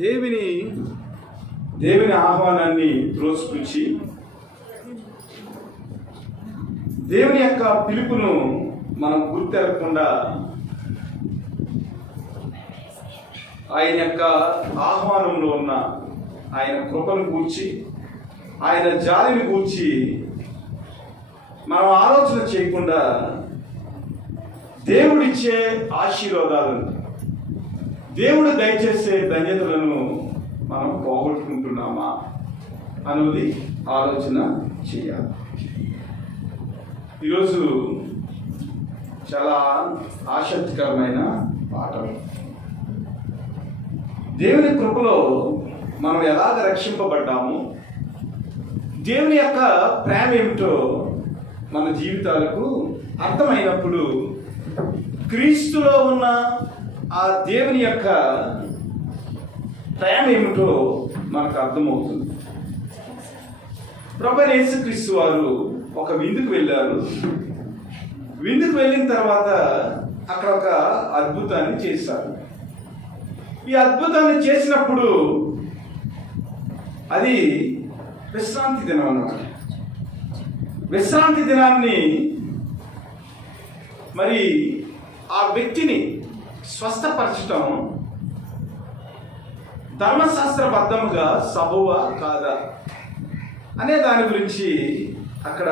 దేవుని ఆహ్వానాన్ని త్రోసిపుచ్చి దేవుని యొక్క పిలుపును మనం గుర్తెరగకుండా ఆయన యొక్క ఆహ్వానంలో ఉన్న ఆయన కృపను గూర్చి ఆయన జాలిని గూర్చి మనం ఆలోచన చేయకుండా దేవుడిచ్చే ఆశీర్వాదాలను, దేవుడు దయచేసే ధన్యతలను మనం పోగొట్టుకుంటున్నామా అనేది ఆలోచన చేయాలి. ఈరోజు చాలా ఆసక్తికరమైన పాఠం. దేవుని కృపలో మనం ఎలాగ రక్షింపబడ్డాము, దేవుని యొక్క ప్రేమ ఏమిటో మన జీవితాలకు అర్థమైనప్పుడు క్రీస్తులో ఉన్న ఆ దేవుని యొక్క ప్రేమ ఏమిటో మనకు అర్థమవుతుంది. ప్రభువైన యేసుక్రీస్తు వారు ఒక విందుకు వెళ్ళారు. విందుకు వెళ్ళిన తర్వాత అక్కడ ఒక అద్భుతాన్ని చేశారు. ఈ అద్భుతాన్ని చేసినప్పుడు అది విశ్రాంతి దినం అన్నమాట. విశ్రాంతి దినాన్ని మరి ఆ వ్యక్తిని స్వస్థపరచటం ధర్మశాస్త్రబద్ధముగా సబువా కాదా అనే దాని గురించి అక్కడ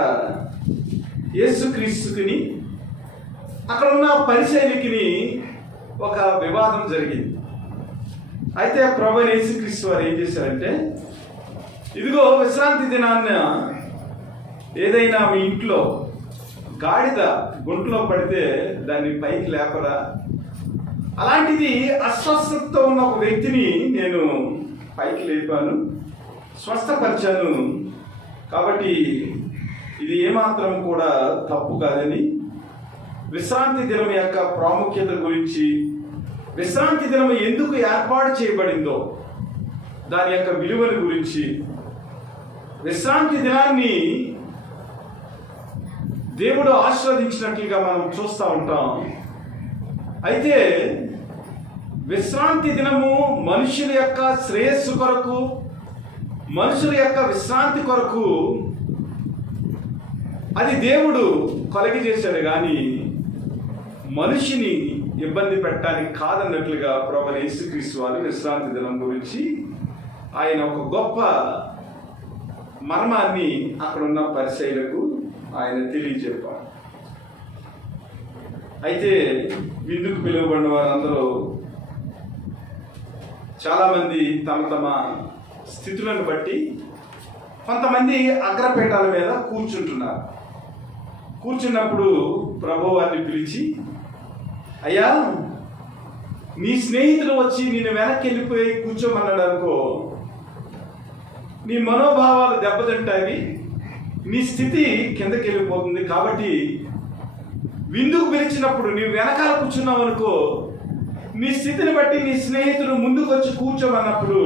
యేసుక్రీస్తుని అక్కడ ఉన్న పరిసయ్యులకి ఒక వివాదం జరిగింది. అయితే ప్రభువైన యేసుక్రీస్తు వారు ఏం చేశారంటే, ఇదిగో విశ్రాంతి దినాన్న ఏదైనా మీ ఇంట్లో గాడిద గుంటలో పడితే దాన్ని పైకి లేపరా? అలాంటిది అస్వస్థతతో ఉన్న ఒక వ్యక్తిని నేను పైకి లేపాను, స్వస్థపరిచాను. కాబట్టి ఇది ఏమాత్రం కూడా తప్పు కాదని, విశ్రాంతి దినం యొక్క ప్రాముఖ్యత గురించి, విశ్రాంతి దినం ఎందుకు ఏర్పాటు చేయబడిందో దాని యొక్క విలువల గురించి, విశ్రాంతి దినాన్ని దేవుడు ఆశీర్వదించినట్లుగా మనం చూస్తూ ఉంటాం. అయితే విశ్రాంతి దినము మనుషుల యొక్క శ్రేయస్సు కొరకు, మనుషుల యొక్క విశ్రాంతి కొరకు అది దేవుడు కలుగజేశాడు, కానీ మనిషిని ఇబ్బంది పెట్టడానికి కాదన్నట్లుగా ప్రభువైన యేసుక్రీస్తు వారు విశ్రాంతి దినం గురించి ఆయన ఒక గొప్ప మర్మాన్ని అక్కడున్న పరిసయ్యులకు ఆయన తెలియజెప్పారు. అయితే విందుకు పిలువబడిన వారందరూ చాలామంది తమ తమ స్థితులను బట్టి కొంతమంది అగ్రపీఠాల మీద కూర్చుంటున్నారు. కూర్చున్నప్పుడు ప్రభువు వారిని పిలిచి, అయ్యా, నీ స్నేహితులు వచ్చి నేను వెనక్కి వెళ్ళిపోయి కూర్చోమన్నాడు అనుకో, నీ మనోభావాలు దెబ్బతింటాయి, నీ స్థితి కిందకి వెళ్ళిపోతుంది. కాబట్టి విందుకు పిలిచినప్పుడు నీవు వెనకాల కూర్చున్నావు అనుకో, నీ స్థితిని బట్టి నీ స్నేహితులు ముందుకు వచ్చి కూర్చోమన్నప్పుడు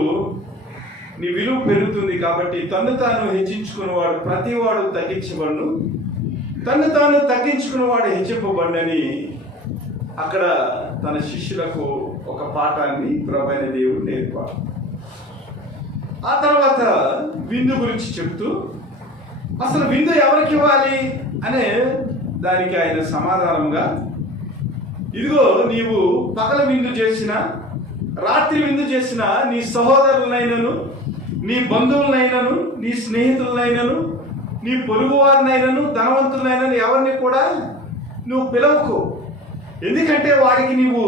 నీ విలువ పెరుగుతుంది. కాబట్టి తను తాను హెచ్చించుకున్నవాడు ప్రతివాడు తగ్గించబడును, తను తాను తగ్గించుకున్నవాడు హెచ్చింపబడని అక్కడ తన శిష్యులకు ఒక పాఠాన్ని ప్రభువైన దేవుడు నేర్పాడు. ఆ తర్వాత విందు గురించి చెప్తూ అసలు విందు ఎవరికి ఇవ్వాలి అనే దానికి ఆయన సమాధానంగా, ఇదిగో నీవు పగల విందు చేసిన, రాత్రి విందు చేసిన నీ సహోదరులైనను, నీ బంధువులైనను, నీ స్నేహితులైనను, నీ పొరుగు వారినైనను, ధనవంతులైనను ఎవరిని కూడా నువ్వు పిలవకు. ఎందుకంటే వారికి నీవు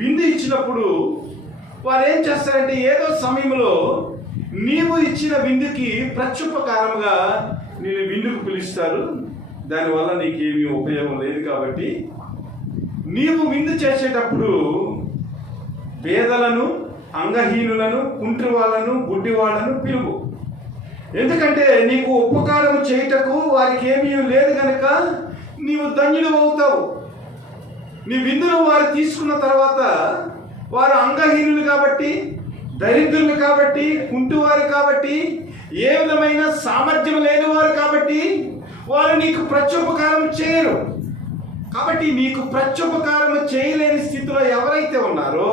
విందు ఇచ్చినప్పుడు వారు ఏం చేస్తారంటే ఏదో సమయంలో నీవు ఇచ్చిన విందుకి ప్రత్యుపకారముగా నేను విందుకు పిలుస్తారు. దానివల్ల నీకేమీ ఉపయోగం లేదు. కాబట్టి నీవు విందు చేసేటప్పుడు పేదలను, అంగహీనులను, కుంటి వాళ్ళను, గుడ్డి వాళ్ళను పిలువు. ఎందుకంటే నీకు ఉపకారం చేయుటకు వారికి ఏమీ లేదు కనుక నీవు ధన్యుడు అవుతావు. నీ విందును వారు తీసుకున్న తర్వాత వారు అంగహీనులు కాబట్టి, దరిద్రులు కాబట్టి, కుంటివారు కాబట్టి, ఏ విధమైన సామర్థ్యం లేని వారు కాబట్టి వారు నీకు ప్రత్యుపకారం చేయరు. కాబట్టి నీకు ప్రత్యుపకారం చేయలేని స్థితిలో ఎవరైతే ఉన్నారో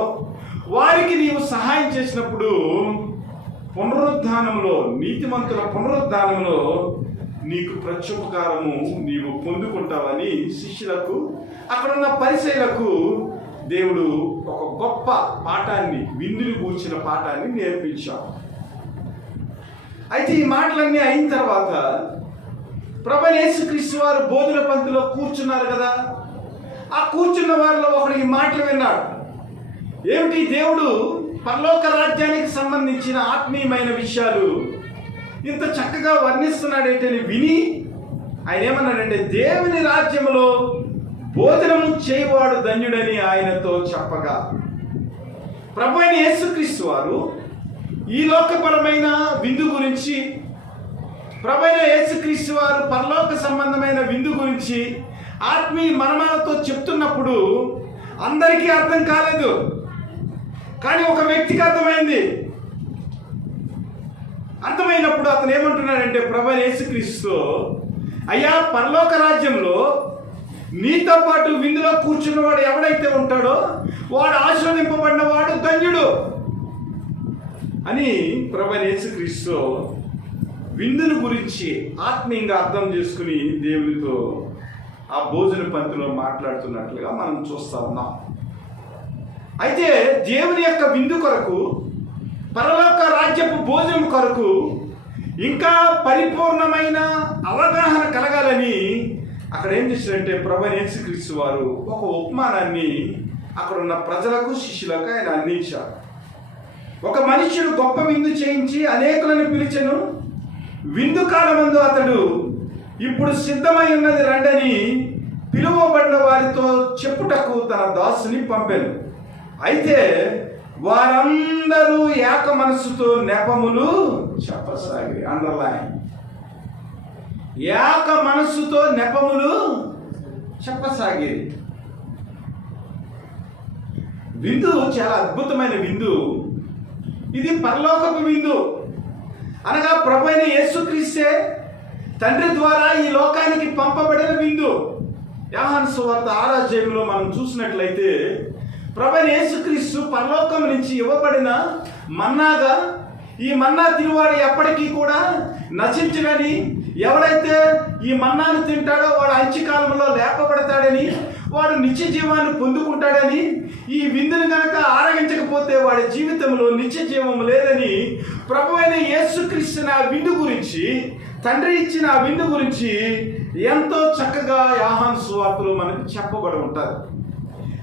వారికి నీవు సహాయం చేసినప్పుడు పునరుద్ధానంలో, నీతిమంతుల పునరుద్ధానంలో నీకు ప్రత్యుపకారము నీవు పొందుకుంటావని శిష్యులకు, అక్కడున్న పరిసయ్యులకు దేవుడు ఒక గొప్ప పాఠాన్ని, విందుని కూర్చిన పాఠాన్ని నేర్పించాడు. అయితే ఈ మాటలన్నీ అయిన తర్వాత ప్రభువైన యేసుక్రీస్తు వారు భోజన పంక్తిలో కూర్చున్నారు కదా. ఆ కూర్చున్న వారిలో ఒకడు ఈ మాటలు విన్నాడు. ఏమిటి? దేవుడు పరలోక రాజ్యానికి సంబంధించిన ఆత్మీయమైన విషయాలు ఇంత చక్కగా వర్ణిస్తున్నాడేంటి అని విని ఆయన ఏమన్నాడంటే, దేవుని రాజ్యములో భోజనము చేయవాడు ధన్యుడని ఆయనతో చెప్పగా, ప్రభువైన యేసుక్రీస్తు వారు ఈ లోకపరమైన విందు గురించి, ప్రభువైన యేసుక్రీస్తు వారు పరలోక సంబంధమైన విందు గురించి ఆత్మీయ మర్మాలతో చెప్తున్నప్పుడు అందరికీ అర్థం కాలేదు. కానీ ఒక వ్యక్తికి అర్థమైంది. అర్థమైనప్పుడు అతను ఏమంటున్నాడంటే, ప్రభువైన యేసుక్రీస్తు, అయ్యా, పరలోక రాజ్యంలో నీతో పాటు విందులో కూర్చున్నవాడు ఎవడైతే ఉంటాడో వాడు ఆశీర్వదింపబడిన వాడు ధన్యుడు అని ప్రభువైన యేసుక్రీస్తు విందుని గురించి ఆత్మీయంగా అర్థం చేసుకుని దేవునితో ఆ భోజన పంక్తిలో మాట్లాడుతున్నట్లుగా మనం చూస్తా ఉన్నాం. అయితే దేవుని యొక్క విందు కొరకు, పరలోక రాజ్యపు భోజనం కొరకు ఇంకా పరిపూర్ణమైన అవగాహన కలగాలని అక్కడ ఏం చేశారంటే, ప్రభువైన యేసుక్రీస్తు వారు ఒక ఉపమానాన్ని అక్కడ ఉన్న ప్రజలకు, శిష్యులకు ఆయన అందించారు. ఒక మనుష్యుడు గొప్ప విందు చేయించి అనేకులను పిలిచెను. విందు కాలమందు అతడు, ఇప్పుడు సిద్ధమై ఉన్నది రండని పిలువబడిన వారితో చెప్పుటకు తన దాసుని పంపెను. అయితే వారందరూ ఏక మనస్సుతో నెపములు చెప్పసాగి. అండర్లైన్, ఏక మనస్సుతో నెపములు చెప్పసాగి. విందు చాలా అద్భుతమైన విందు. ఇది పరలోకపు విందు. అనగా ప్రభువైన యేసుక్రీస్తే తండ్రి ద్వారా ఈ లోకానికి పంపబడిన విందు. యోహాను సువార్త 6వ అధ్యాయంలో మనం చూసినట్లయితే ప్రభువైన యేసుక్రీస్తు పరలోకం నుంచి ఇవ్వబడిన మన్నాగా, ఈ మన్నా తినువాడు ఎప్పటికీ కూడా నశించడని, ఎవడైతే ఈ మన్నాను తింటాడో వాడు అంత్యకాలంలో లేపబడతాడని, వాడు నిత్య జీవాన్ని పొందుకుంటాడని, ఈ విందును కనుక ఆరగించకపోతే వాడి జీవితంలో నిత్య జీవం లేదని ప్రభువైన యేసుక్రీస్తు ఆ విందు గురించి, తండ్రి ఇచ్చిన ఆ విందు గురించి ఎంతో చక్కగా యోహాను సువార్తలో మనకు చెప్పబడి ఉంటారు.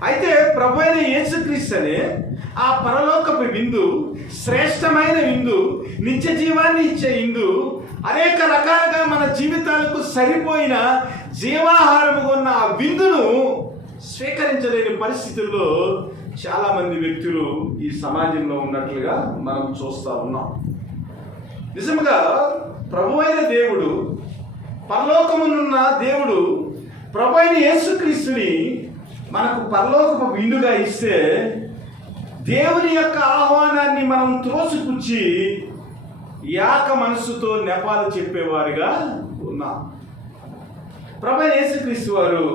అయితే ప్రభువైన యేసుక్రీస్తు అనే ఆ పరలోకపు విందు, శ్రేష్టమైన విందు, నిత్య జీవాన్ని ఇచ్చే విందు, అనేక రకాలుగా మన జీవితాలకు సరిపోయిన జీవాహారముగా ఉన్న ఆ విందును స్వీకరించలేని పరిస్థితుల్లో చాలామంది వ్యక్తులు ఈ సమాజంలో ఉన్నట్లుగా మనం చూస్తూ ఉన్నాం. నిజంగా ప్రభువైన దేవుడు, పరలోకమునున్న దేవుడు ప్రభువైన యేసుక్రీస్తుని మనకు పరలోకపు విందుగా ఇస్తే, దేవుని యొక్క ఆహ్వానాన్ని మనం త్రోసిపుచ్చి ఏక మనస్సుతో నెపాలు చెప్పేవారుగా ఉన్నాం. ప్రభువైన యేసుక్రీస్తు వారు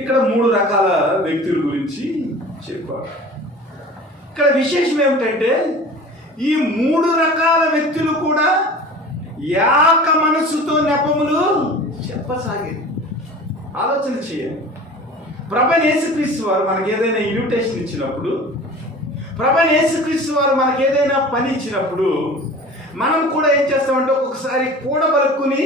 ఇక్కడ 3 రకాల వ్యక్తుల గురించి చెప్పారు. ఇక్కడ విశేషం ఏమిటంటే, ఈ 3 రకాల వ్యక్తులు కూడా ఏక మనస్సుతో నెపములు చెప్పసాగారు. ఆలోచన చేయండి. ప్రభువైన యేసుక్రీస్తు వారు మనకి ఏదైనా ఇన్విటేషన్ ఇచ్చినప్పుడు, ప్రభువైన యేసుక్రీస్తు వారు మనకి ఏదైనా పని ఇచ్చినప్పుడు మనం కూడా ఏం చేస్తామంటే ఒక్కొక్కసారి కూడబలుక్కుని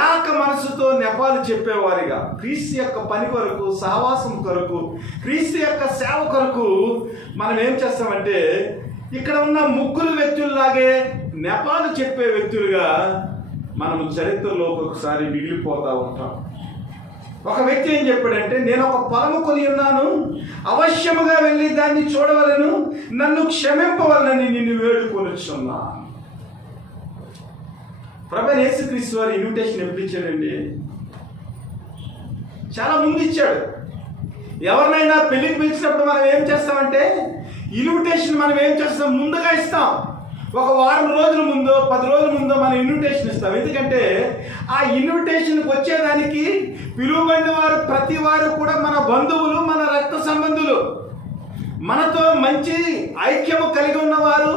ఏక మనసుతో నెపాలు చెప్పేవారిగా, క్రీస్తు యొక్క పని కొరకు, సహవాసం కొరకు, క్రీస్తు యొక్క సేవ కొరకు మనం ఏం చేస్తామంటే ఇక్కడ ఉన్న 3 వ్యక్తుల్లాగే నెపాలు చెప్పే వ్యక్తులుగా మనము చరిత్రలో ఒక్కొక్కసారి మిగిలిపోతూ ఉంటాం. ఒక వ్యక్తి ఏం చెప్పాడంటే, నేను ఒక పొలము కొని ఉన్నాను, అవశ్యముగా వెళ్ళి దాన్ని చూడవలను, నన్ను క్షమింపవలనని నిన్ను వేడుకొనుచున్నా. ప్రభువైన యేసుక్రీస్తు వారి ఇన్విటేషన్ ఎప్పుడు ఇచ్చాడండి? చాలా ముందు ఇచ్చాడు. ఎవరినైనా పెళ్లికి పిలిచినప్పుడు మనం ఏం చేస్తామంటే ఇన్విటేషన్ మనం ఏం చేస్తాం, ముందుగా ఇస్తాం. ఒక వారం రోజుల ముందో 10 రోజుల ముందో మనం ఇన్విటేషన్ ఇస్తాం. ఎందుకంటే ఆ ఇన్విటేషన్కి వచ్చేదానికి పిలువబడిన వారు ప్రతి వారు కూడా మన బంధువులు, మన రక్త సంబంధులు. మనతో మంచి ఐక్యము కలిగి ఉన్నవారు,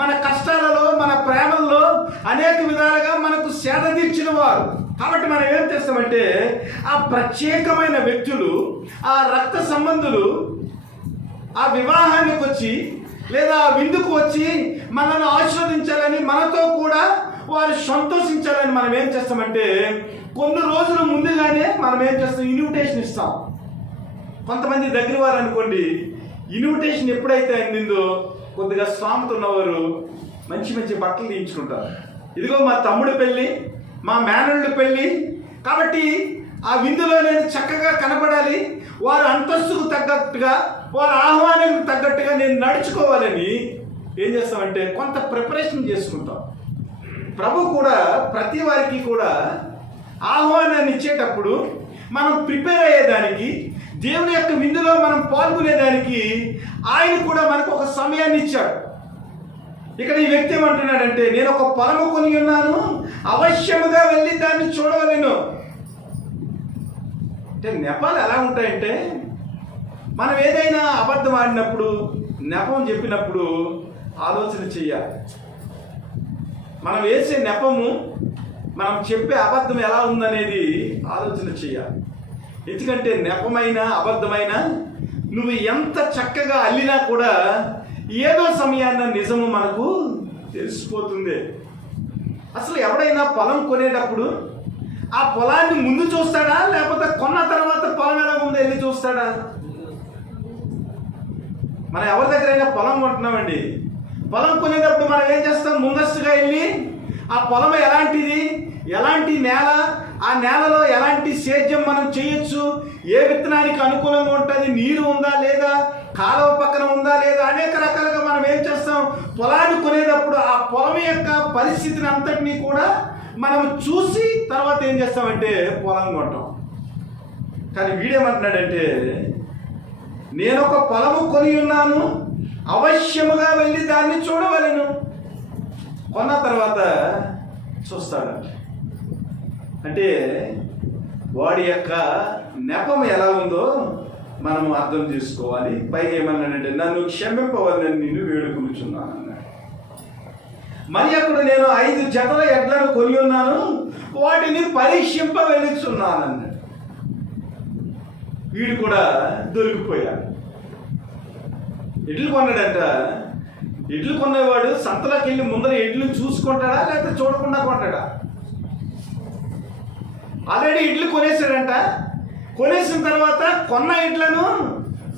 మన కష్టాలలో మన ప్రేమల్లో అనేక విధాలుగా మనకు సేద తీర్చిన వారు. కాబట్టి మనం ఏం చేస్తామంటే ఆ ప్రత్యేకమైన వ్యక్తులు, ఆ రక్త సంబంధులు ఆ వివాహానికి వచ్చి లేదా ఆ విందుకు వచ్చి మనల్ని ఆశీర్వదించాలని, మనతో కూడా వారు సంతోషించాలని మనం ఏం చేస్తామంటే కొన్ని రోజుల ముందుగానే మనం ఏం చేస్తాం, ఇన్విటేషన్ ఇస్తాం. కొంతమంది దగ్గర వారు అనుకోండి, ఇన్విటేషన్ ఎప్పుడైతే అందిందో కొద్దిగా స్థామత ఉన్నవారు మంచి మంచి బట్టలు తీయించుకుంటారు. ఇదిగో మా తమ్ముడు పెళ్ళి, మా మేనల్లుడి పెళ్ళి, కాబట్టి ఆ విందులో నేను చక్కగా కనపడాలి, వారి అంతస్తుకు తగ్గట్టుగా, వారి ఆహ్వానానికి తగ్గట్టుగా నేను నడుచుకోవాలని ఏం చేస్తామంటే కొంత ప్రిపరేషన్ చేసుకుంటాం. ప్రభు కూడా ప్రతి వారికి కూడా ఆహ్వానాన్ని ఇచ్చేటప్పుడు మనం ప్రిపేర్ అయ్యేదానికి, దేవుని యొక్క విందులో మనం పాల్గొనేదానికి ఆయన కూడా మనకు ఒక సమయాన్ని ఇచ్చాడు. ఇక్కడ ఈ వ్యక్తి ఏమంటున్నాడంటే, నేను ఒక పొలము కొని ఉన్నాను, అవశ్యముగా వెళ్ళి దాన్ని చూడవలెను. అంటే నెపాలు ఎలా ఉంటాయంటే, మనం ఏదైనా అబద్ధం ఆడినప్పుడు, నెపం చెప్పినప్పుడు ఆలోచన చెయ్యాలి. మనం వేసే నెపము, మనం చెప్పే అబద్ధం ఎలా ఉందనేది ఆలోచన చేయాలి. ఎందుకంటే నెపమైన అబద్ధమైన నువ్వు ఎంత చక్కగా అల్లినా కూడా ఏదో సమయాన్న నిజము మనకు తెలిసిపోతుంది. అసలు ఎవడైనా పొలం కొనేటప్పుడు ఆ పొలాన్ని ముందు చూస్తాడా, లేకపోతే కొన్న తర్వాత పొలం ఎలా ముందు వెళ్ళి చూస్తాడా? మనం ఎవరి దగ్గరైనా పొలం కొంటున్నామండి, పొలం కొనేటప్పుడు మనం ఏం చేస్తాం, ముందస్తుగా వెళ్ళి ఆ పొలం ఎలాంటిది, ఎలాంటి నేల, ఆ నేలలో ఎలాంటి సేద్యం మనం చేయొచ్చు, ఏ విత్తనానికి అనుకూలంగా ఉంటుంది, నీరు ఉందా లేదా, కాలువ పక్కన ఉందా లేదా, అనేక రకాలుగా మనం ఏం చేస్తాం, పొలాన్ని కొనేటప్పుడు ఆ పొలం యొక్క పరిస్థితిని అంతటినీ కూడా మనం చూసి తర్వాత ఏం చేస్తామంటే పొలం కొంటాం. కానీ వీడేమంటున్నాడంటే, నేను ఒక పొలము కొని ఉన్నాను, అవశ్యముగా వెళ్ళి దాన్ని చూడవలెను. కొన్న తర్వాత చూస్తాడంట. అంటే వాడి యొక్క నెపం ఎలా ఉందో మనం అర్థం చేసుకోవాలి. పైగా ఏమన్నాడంటే, నన్ను క్షమింపవలని నేను వేడుకొనుచున్నాను అన్నాడు. మరి అక్కడ నేను 5 జతల ఎడ్లను కొని ఉన్నాను, వాటిని పరీక్షింప వెళుచున్నాను అన్నాడు. వీడు కూడా దొరికిపోయాడు. ఎడ్లు కొన్నాడంట. ఎడ్లు కొనేవాడు సంతలోకి వెళ్ళి ముందర ఎడ్లు చూసుకుంటాడా, లేకపోతే చూడకుండా కొంటాడా? ఆల్రెడీ ఇడ్లు కొనేసాడంట. కొనేసిన తర్వాత కొన్న ఇడ్లను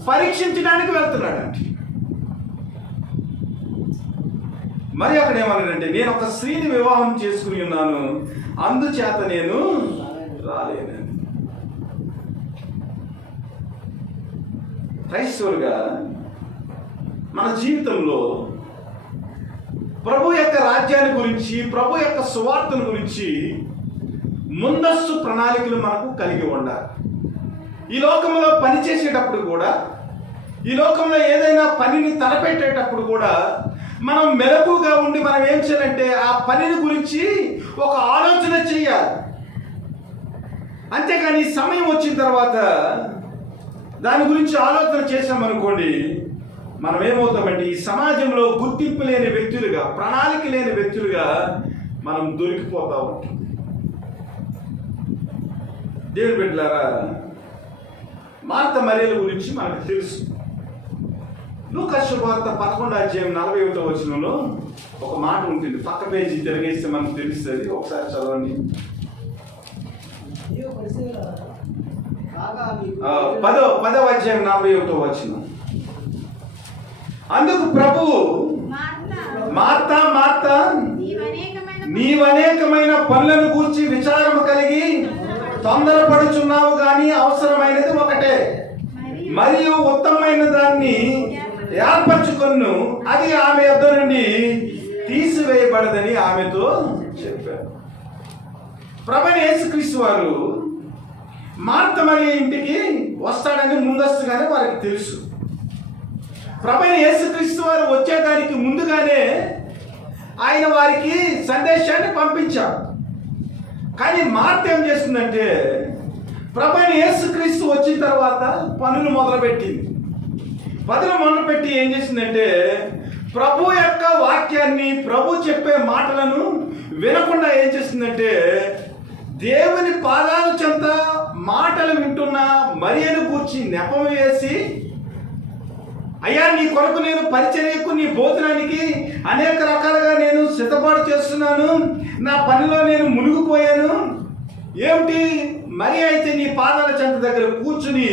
పరీక్షించడానికి వెళ్తున్నాడంట. మరి అక్కడ ఏమన్నాడంటే, నేను ఒక స్త్రీని వివాహం చేసుకుని ఉన్నాను, అందుచేత నేను రాలేను. క్రైస్తవులుగా మన జీవితంలో ప్రభు యొక్క రాజ్యాన్ని గురించి, ప్రభు యొక్క సువార్తను గురించి ముందస్తు ప్రణాళికలు మనకు కలిగి ఉండాలి. ఈ లోకంలో పని చేసేటప్పుడు కూడా, ఈ లోకంలో ఏదైనా పనిని తలపెట్టేటప్పుడు కూడా మనం మెలకుగా ఉండి మనం ఏం చేయాలంటే ఆ పనిని గురించి ఒక ఆలోచన చేయాలి. అంతేకాని సమయం వచ్చిన తర్వాత దాని గురించి ఆలోచన చేసామనుకోండి, మనం ఏమవుతామంటే ఈ సమాజంలో గుర్తింపు లేని వ్యక్తులుగా, ప్రణాళిక లేని వ్యక్తులుగా మనం దొరికిపోతా ఉంటాం. దేవుని బిడ్డలారా, మార్త మరియల గురించి మనకు తెలుసు. లూకా శుభవార్త 11:41 ఒక మాట ఉంటుంది. పక్క పేజీ తిరిగేస్తే మనకు తెలుస్తుంది. ఒకసారి చదవండి. 10:41. అందుకు ప్రభువు, మార్తా మార్తా, నీవనేకమైన పనులను గూర్చి విచారము కలిగి తొందరపడుచున్నావు, కానీ అవసరమైనది ఒకటే, మరియు ఉత్తమమైన దాన్ని ఏర్పరచుకొను, అది ఆమె యొద్ద నుండి తీసివేయబడదని ఆమెతో చెప్పారు. ప్రభువైన యేసుక్రీస్తు వారు మార్త మరియ ఇంటికి వస్తాడని ముందస్తుగానే వారికి తెలుసు. ప్రభువైన యేసుక్రీస్తు వారు వచ్చేదానికి ముందుగానే ఆయన వారికి సందేశాన్ని పంపించారు. కానీ మార్త ఏం చేస్తుందంటే, ప్రభువైన యేసుక్రీస్తు వచ్చిన తర్వాత పనులు మొదలుపెట్టింది. పదులు మొదలుపెట్టి ఏం చేసిందంటే ప్రభు యొక్క వాక్యాన్ని, ప్రభు చెప్పే మాటలను వినకుండా ఏం చేసిందంటే దేవుని పాదాల చెంత మాటలు వింటున్న మరియను గూర్చి నెపం వేసి, అయ్యా నీ కొరకు నేను పరిచర్యకు, నీ భోజనానికి అనేక రకాలుగా నేను సిద్ధపాటు చేస్తున్నాను, నా పనిలో నేను మునిగిపోయాను, ఏమిటి మరి అయితే నీ పాదాల చెంత దగ్గర కూర్చుని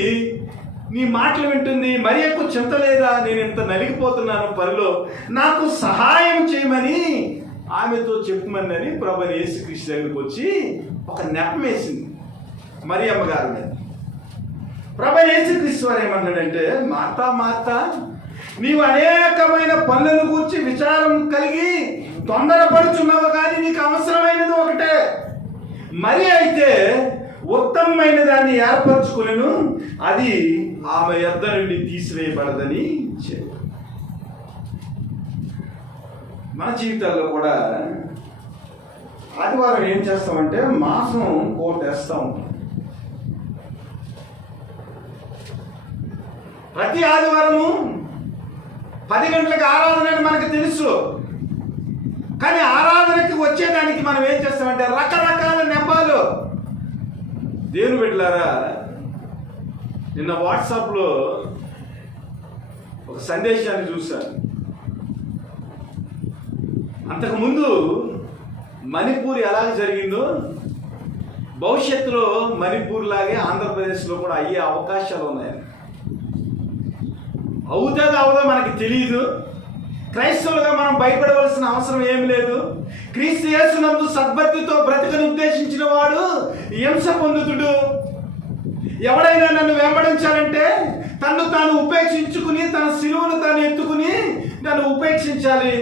నీ మాటలు వింటుంది, మరి ఎక్కువ చింత లేదా, నేను ఇంత నలిగిపోతున్నాను పనిలో, నాకు సహాయం చేయమని ఆమెతో చెప్పమని ప్రభువైన యేసుక్రీస్తు దగ్గరికి వచ్చి ఒక నెపం వేసింది మరి అమ్మగారి మీద. ప్రభువైన యేసుక్రీస్తు వారు ఏమన్నాడంటే, మార్తా మార్తా, నీవు అనేకమైన పనులను గూర్చి విచారం కలిగి తొందరపడుచున్నావు, కానీ నీకు అవసరమైనది ఒకటే. మరి అయితే ఉత్తమమైన దాన్ని ఏర్పరచుకునేను, అది ఆమె యొద్ద నుండి తీసివేయబడదని చెప్పారు. మన జీవితాల్లో కూడా ఆదివారం ఏం చేస్తామంటే మాంసం కోటేస్తాం. ప్రతి ఆదివారము 10 గంటలకు ఆరాధన అని మనకు తెలుసు, కానీ ఆరాధనకి వచ్చేదానికి మనం ఏం చేస్తామంటే రకరకాల నెపాలు. దేవుని బిడ్డలారా, నిన్న వాట్సాప్లో ఒక సందేశాన్ని చూశాను. అంతకుముందు మణిపూర్ ఎలాగ జరిగిందో భవిష్యత్తులో మణిపూర్ లాగే ఆంధ్రప్రదేశ్లో కూడా అయ్యే అవకాశాలు ఉన్నాయి. అవుతుందో అవదో మనకి తెలియదు. క్రైస్తవులుగా మనం భయపడవలసిన అవసరం ఏమి లేదు. క్రీస్తు యేసునందు సద్భక్తితో బ్రతికను ఉద్దేశించిన వాడు హింస పొందుతుడు. ఎవడైనా నన్ను వెంబడించాలంటే తన్ను తాను ఉపేక్షించుకుని, తన శిలువను తాను ఎత్తుకుని నన్ను ఉపేక్షించాలి.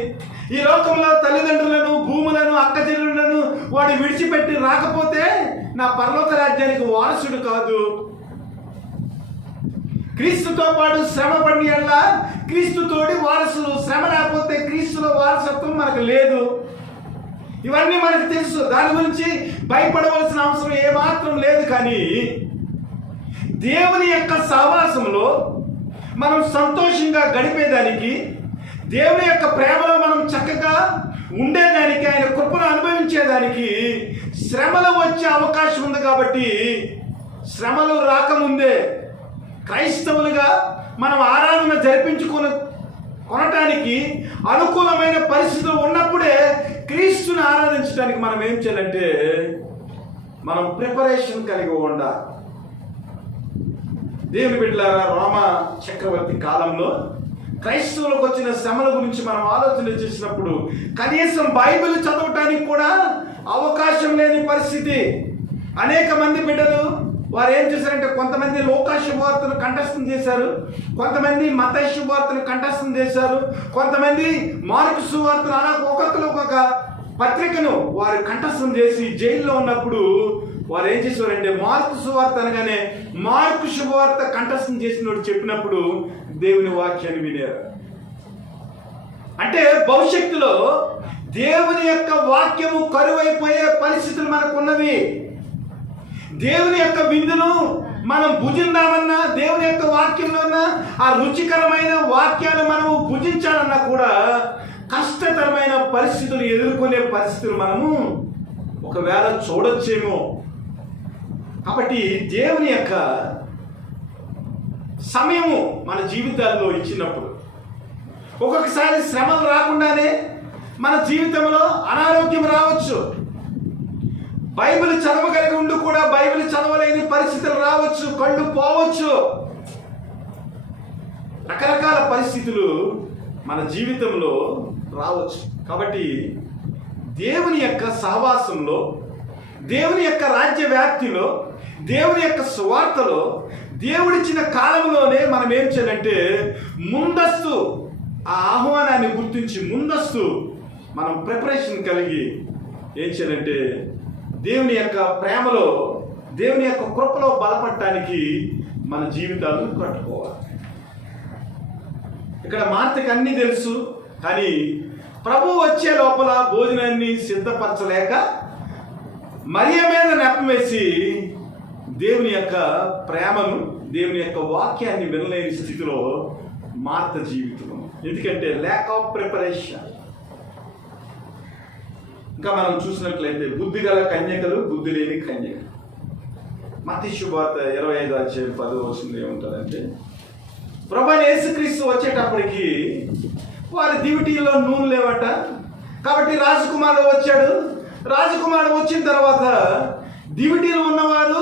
ఈ లోకంలో తల్లిదండ్రులను, భూములను, అక్కచెల్లెలను వాడు విడిచిపెట్టి రాకపోతే నా పరలోక రాజ్యానికి వారసుడు కాదు. క్రీస్తుతో పాటు శ్రమ పడిన యెడల క్రీస్తుతోటి వారసులు. శ్రమ లేకపోతే క్రీస్తులో వారసత్వం మనకు లేదు. ఇవన్నీ మనకు తెలుసు. దాని గురించి భయపడవలసిన అవసరం ఏమాత్రం లేదు. కానీ దేవుని యొక్క సహవాసంలో మనం సంతోషంగా గడిపేదానికి, దేవుని యొక్క ప్రేమలో మనం చక్కగా ఉండేదానికి, ఆయన కృపను అనుభవించేదానికి శ్రమలు వచ్చే అవకాశం ఉంది. కాబట్టి శ్రమలు రాకముందే క్రైస్తవులుగా మనం ఆరాధన కొనటానికి అనుకూలమైన పరిస్థితులు ఉన్నప్పుడే క్రీస్తుని ఆరాధించడానికి మనం ఏం చేయాలంటే మనం ప్రిపరేషన్ కలిగి ఉండాలి. దేవుని బిడ్డలారా, రోమ చక్రవర్తి కాలంలో క్రైస్తవులకు వచ్చిన శ్రమల గురించి మనం ఆలోచన చేసినప్పుడు కనీసం బైబిల్ చదవటానికి కూడా అవకాశం లేని పరిస్థితి. అనేక మంది బిడ్డలు వారు ఏం చేశారంటే కొంతమంది లోకా శుభవార్తను కంఠస్థం చేశారు, కొంతమంది మత్తయి శుభవార్తను కంఠస్థం చేశారు, కొంతమంది మార్కు సువార్తను, అలా ఒక్కొక్కరు ఒక్కొక్క పత్రికను వారు కంఠస్థం చేసి జైల్లో ఉన్నప్పుడు వారు ఏం చేసేవారంటే మార్కు సువార్త అనగానే మార్కు శుభవార్త కంఠస్థం చేసినోడు చెప్పినప్పుడు దేవుని వాక్యాన్ని వినేరు. అంటే భవిష్యత్తులో దేవుని యొక్క వాక్యము కరువైపోయే పరిస్థితులు మనకు ఉన్నవి. దేవుని యొక్క విందును మనం భుజిందామన్నా, దేవుని యొక్క వాక్యంలో ఉన్న ఆ రుచికరమైన వాక్యాలు మనము భుజించాలన్నా కూడా కష్టతరమైన పరిస్థితులు ఎదుర్కొనే పరిస్థితులు మనము ఒకవేళ చూడొచ్చేమో. కాబట్టి దేవుని యొక్క సమయము మన జీవితాల్లో ఇచ్చినప్పుడు ఒక్కొక్కసారి శ్రమలు రాకుండానే మన జీవితంలో అనారోగ్యం రావచ్చు. బైబిల్ చదవగలిగి ఉండి కూడా బైబిల్ చదవలేని పరిస్థితులు రావచ్చు, కళ్ళు పోవచ్చు. రకరకాల పరిస్థితులు మన జీవితంలో రావచ్చు. కాబట్టి దేవుని యొక్క సహవాసంలో, దేవుని యొక్క రాజ్య వ్యాప్తిలో, దేవుని యొక్క సువార్తలో, దేవుడిచ్చిన కాలంలోనే మనం ఏం చేయాలంటే ముందస్తు ఆ ఆహ్వానాన్ని గుర్తించి ముందస్తు మనం ప్రిపరేషన్ కలిగి ఏం చేయాలంటే దేవుని యొక్క ప్రేమలో, దేవుని యొక్క కృపలో బలపడటానికి మన జీవితాలు కట్టుకోవాలి. ఇక్కడ మార్తకి అన్నీ తెలుసు, కానీ ప్రభు వచ్చే లోపల భోజనాన్ని సిద్ధపరచలేక మరియ మీద నెపం వేసి దేవుని యొక్క ప్రేమను, దేవుని యొక్క వాక్యాన్ని వినలేని స్థితిలో మార్త జీవితం. ఎందుకంటే ల్యాక్ ఆఫ్ ప్రిపరేషన్. ఇంకా మనం చూసినట్లయితే బుద్ధి గల కన్యకలు, బుద్ధి లేని కన్యకలు. మత్తయి శుభవార్త 25:10 ఏముంటుందంటే, ప్రభువైన యేసుక్రీస్తు వచ్చేటప్పటికి వారి దివిటీలో నూనె లేవట. కాబట్టి రాజకుమారుడు వచ్చాడు. రాజకుమారుడు వచ్చిన తర్వాత దివిటీలో ఉన్నవారు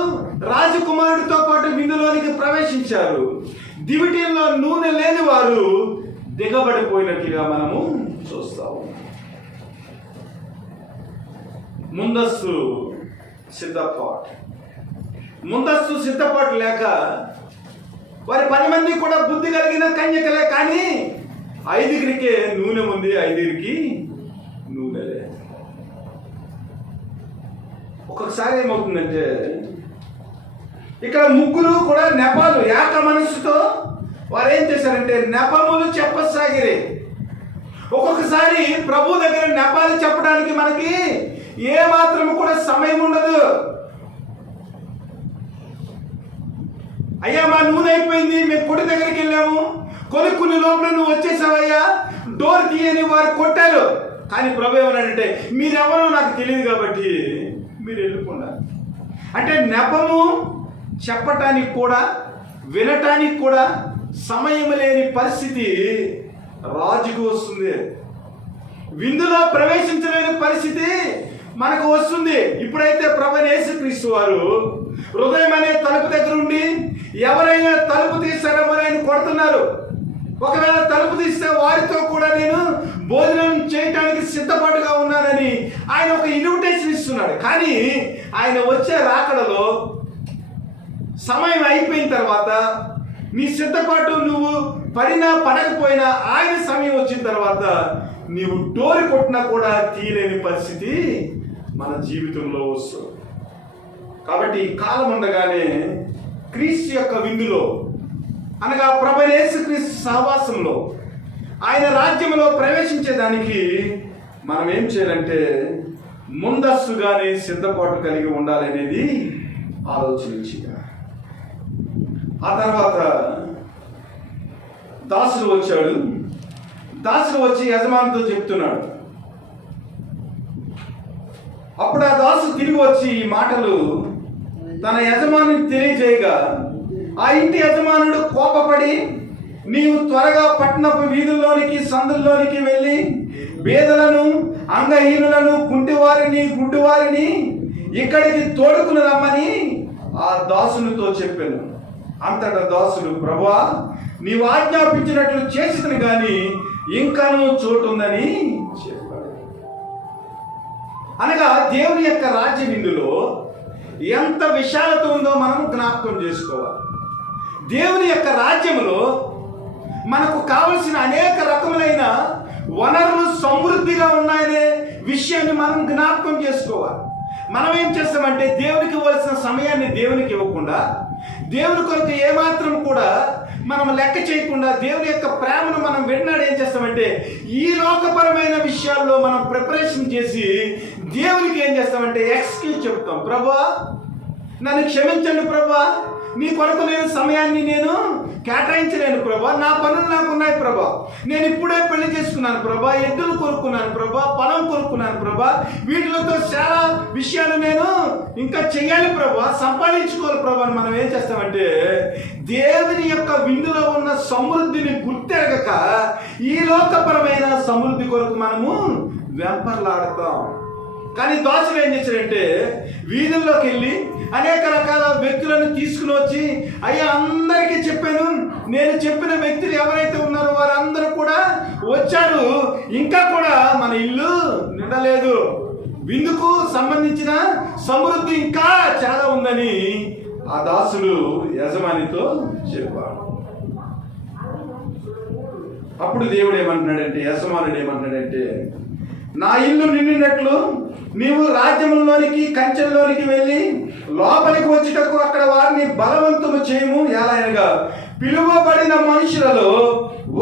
రాజకుమారుడితో పాటు విందులోనికి ప్రవేశించారు. దివిటీల్లో నూనె లేని వారు దిగబడిపోయినట్లుగా మనము చూస్తాము. ముందస్తు సిద్ధపాటు లేక వారి 10 మంది కూడా బుద్ధి కలిగిన కన్యకలే, కానీ 5కే నూనె ఉంది, 5కి నూనె లేదు. ఒక్కొక్కసారి ఏమవుతుందంటే ఇక్కడ ముగ్గురు కూడా నెపాలు ఏక మనస్సుతో వారు ఏం చేశారంటే నెపములు చెప్పసాగిరే. ఒక్కొక్కసారి ప్రభు దగ్గర నెపాలు చెప్పడానికి మనకి ఏ మాత్రం కూడా సమయం ఉండదు. అయ్యా మా నూనె అయిపోయింది, మేము కొడి దగ్గరికి వెళ్ళాము, కొనుక్కుని లోపల నువ్వు వచ్చేసావయ్యా, డోర్ తీయని వారు కొట్టారు. కానీ ప్రభు ఏమన్నాడంటే మీరెవరో నాకు తెలియదు కాబట్టి మీరు వెళ్ళిపోండి. అంటే నెపము చెప్పటానికి కూడా వినటానికి కూడా సమయం లేని పరిస్థితి రాజుకు వస్తుంది. విందులో ప్రవేశించలేని పరిస్థితి మనకు వస్తుంది. ఇప్పుడైతే ప్రభువైన యేసుక్రీస్తు వారు హృదయం అనే తలుపు దగ్గర ఉండి ఎవరైనా తలుపు తీస్తారేమో ఆయన కొడుతున్నారు. ఒకవేళ తలుపు తీస్తే వారితో కూడా నేను భోజనం చేయటానికి సిద్ధపాటుగా ఉన్నానని ఆయన ఒక ఇన్విటేషన్ ఇస్తున్నాడు. కానీ ఆయన వచ్చే రాకడలో సమయం అయిపోయిన తర్వాత నీ సిద్ధపాటు నువ్వు పడినా పడకపోయినా ఆయన సమయం వచ్చిన తర్వాత నీవు డోరు కొట్టినా కూడా తీయలేని పరిస్థితి మన జీవితంలో వస్తుంది. కాబట్టి ఈ కాలం ఉండగానే క్రీస్తు యొక్క విందులో అనగా ప్రభువైన యేసుక్రీస్తు సహవాసంలో ఆయన రాజ్యంలో ప్రవేశించేదానికి మనం ఏం చేయాలంటే ముందస్తుగానే సిద్ధపాటు కలిగి ఉండాలనేది ఆలోచించి, ఆ తర్వాత దాసుడు వచ్చాడు. దాసుడు వచ్చి యజమానితో చెప్తున్నాడు. అప్పుడు ఆ దాసుడు తిరిగి వచ్చి ఈ మాటలు తన యజమానికి తెలియజేయగా ఆ ఇంటి యజమానుడు కోపపడి నీవు త్వరగా పట్టణపు వీధుల్లోనికి సందుల్లోనికి వెళ్ళి బేదలను, అంగహీనులను, కుంటివారిని, గుడ్డివారిని ఇక్కడికి తోడుకుని రమ్మని ఆ దాసునితో చెప్పాను. అంతటా దాసుడు ప్రభువా నీవు ఆజ్ఞాపించినట్లు చేసినని గాని ఇంకాను చోటు ఉందని చెప్పాడు. అనగా దేవుని యొక్క రాజ్య విందులో ఎంత విశాలత ఉందో మనం జ్ఞాపకం చేసుకోవాలి. దేవుని యొక్క రాజ్యంలో మనకు కావలసిన అనేక రకములైన వనరులు సమృద్ధిగా ఉన్నాయనే విషయాన్ని మనం జ్ఞాపకం చేసుకోవాలి. మనం ఏం చేస్తామంటే దేవునికి ఇవ్వాల్సిన సమయాన్ని దేవునికి ఇవ్వకుండా, దేవుని కొరకు ఏమాత్రం కూడా మనం లెక్క చేయకుండా దేవుని యొక్క ప్రేమను మనం విన్నాడు ఏం చేస్తామంటే ఈ లోకపరమైన విషయాల్లో మనం ప్రిపరేషన్ చేసి దేవునికి ఏం చేస్తామంటే ఎక్స్క్యూజ్ చెప్తాం. ప్రభువా నన్ను క్షమించండి ప్రభువా, నీ కొరకు నేను సమయాన్ని నేను కేటాయించలేను ప్రభా, నా పనులు నాకు ఉన్నాయి ప్రభా, నేను ఇప్పుడే పెళ్లి చేసుకున్నాను ప్రభా, ఎద్దులు కొనుక్కున్నాను ప్రభా, పొలం కొనుక్కున్నాను ప్రభా, వీటితో చాలా విషయాలు నేను ఇంకా చెయ్యాలి ప్రభా, సంపాదించుకోవాలి ప్రభా అని మనం ఏం చేస్తామంటే దేవుని యొక్క విందులో ఉన్న సమృద్ధిని గుర్తెరగక ఈ లోకపరమైన సమృద్ధి కొరకు మనము వెంపర్లాడతాం. కానీ దాసులు ఏం చేశారంటే వీధుల్లోకి వెళ్ళి అనేక రకాల వ్యక్తులను తీసుకుని వచ్చి అయ్యా అందరికీ చెప్పాను, నేను చెప్పిన వ్యక్తులు ఎవరైతే ఉన్నారో వారందరూ కూడా వచ్చారు, ఇంకా కూడా మన ఇల్లు నిండలేదు, విందుకు సంబంధించిన సమృద్ధి ఇంకా చాలా ఉందని ఆ దాసుడు యజమానితో చెప్పాడు. అప్పుడు దేవుడు ఏమంటున్నాడంటే, యజమానుడు ఏమంటున్నాడంటే నా ఇల్లు నిండినట్లు నీవు రాజ్యంలోనికి కంచెల్లోనికి వెళ్ళి లోపలికి వచ్చేటకు అక్కడ వారిని బలవంతము చేయము. ఎలాగనగా పిలువబడిన మనుషులలో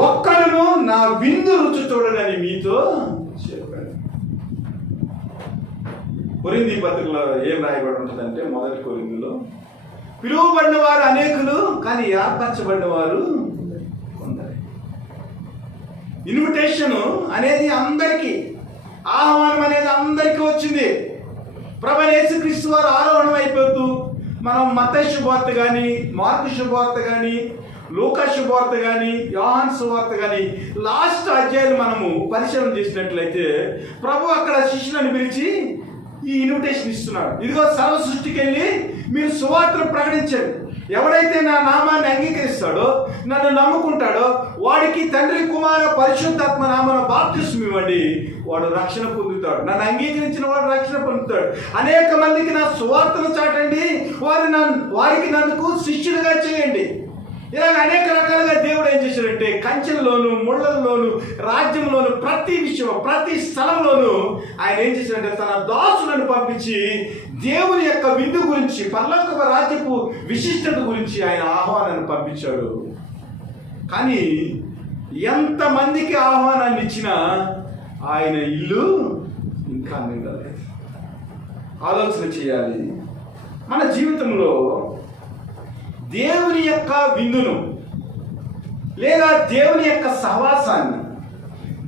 ఒక్కడును నా విందు రుచి చూడనని మీతో చెప్పాడు. కొరింథీ పత్రికలో ఏం రాయబడి ఉంటుందంటే మొదటి కొరింథీలో పిలువబడిన వారు అనేకులు కానీ ఏర్పరచబడిన వారు కొందరే. ఇన్విటేషన్ అనేది అందరికీ, ఆహ్వానం అనేది అందరికీ వచ్చింది. ప్రభువైన యేసుక్రీస్తు వారు ఆరోహణం అయిపోతూ మనం మత్తయి శుభవార్త కానీ, మార్కు శుభవార్త కానీ, లూకా శుభవార్త కానీ, యోహాను సువార్త కానీ లాస్ట్ అధ్యాయాలు మనము పరిశీలన చేసినట్లయితే ప్రభు అక్కడ శిష్యులను పిలిచి ఈ ఇన్విటేషన్ ఇస్తున్నాడు. ఇదిగో సర్వ సృష్టికి వెళ్ళి మీరు సువార్తను ప్రకటించండి. ఎవడైతే నా నామాన్ని అంగీకరిస్తాడో, నన్ను నమ్ముకుంటాడో వాడికి తండ్రి కుమార పరిశుద్ధాత్మ నామన బాప్తిస్మం ఇవ్వండి, వాడు రక్షణ పొందుతాడు. నన్ను అంగీకరించిన వాడు రక్షణ పొందుతాడు. అనేక మందికి నా సువార్తను చాటండి, వారికి నన్ను శిష్యులుగా చేయండి. ఇలాగ అనేక రకాలుగా దేవుడు ఏం చేశాడంటే కంచెలలోను, ముళ్ళల్లోను, రాజ్యంలోను, ప్రతి విషయం, ప్రతి స్థలంలోనూ ఆయన ఏం చేశాడంటే తన దాసులను పంపించి దేవుని యొక్క విందు గురించి, పరలోక రాజ్యపు విశిష్టత గురించి ఆయన ఆహ్వానాన్ని పంపించాడు. కానీ ఎంతమందికి ఆహ్వానాన్ని ఇచ్చినా ఆయన ఇల్లు ఇంకా నిండలేదు. ఆలోచన చేయాలి. మన జీవితంలో దేవుని యొక్క విందును లేదా దేవుని యొక్క సహవాసాన్ని,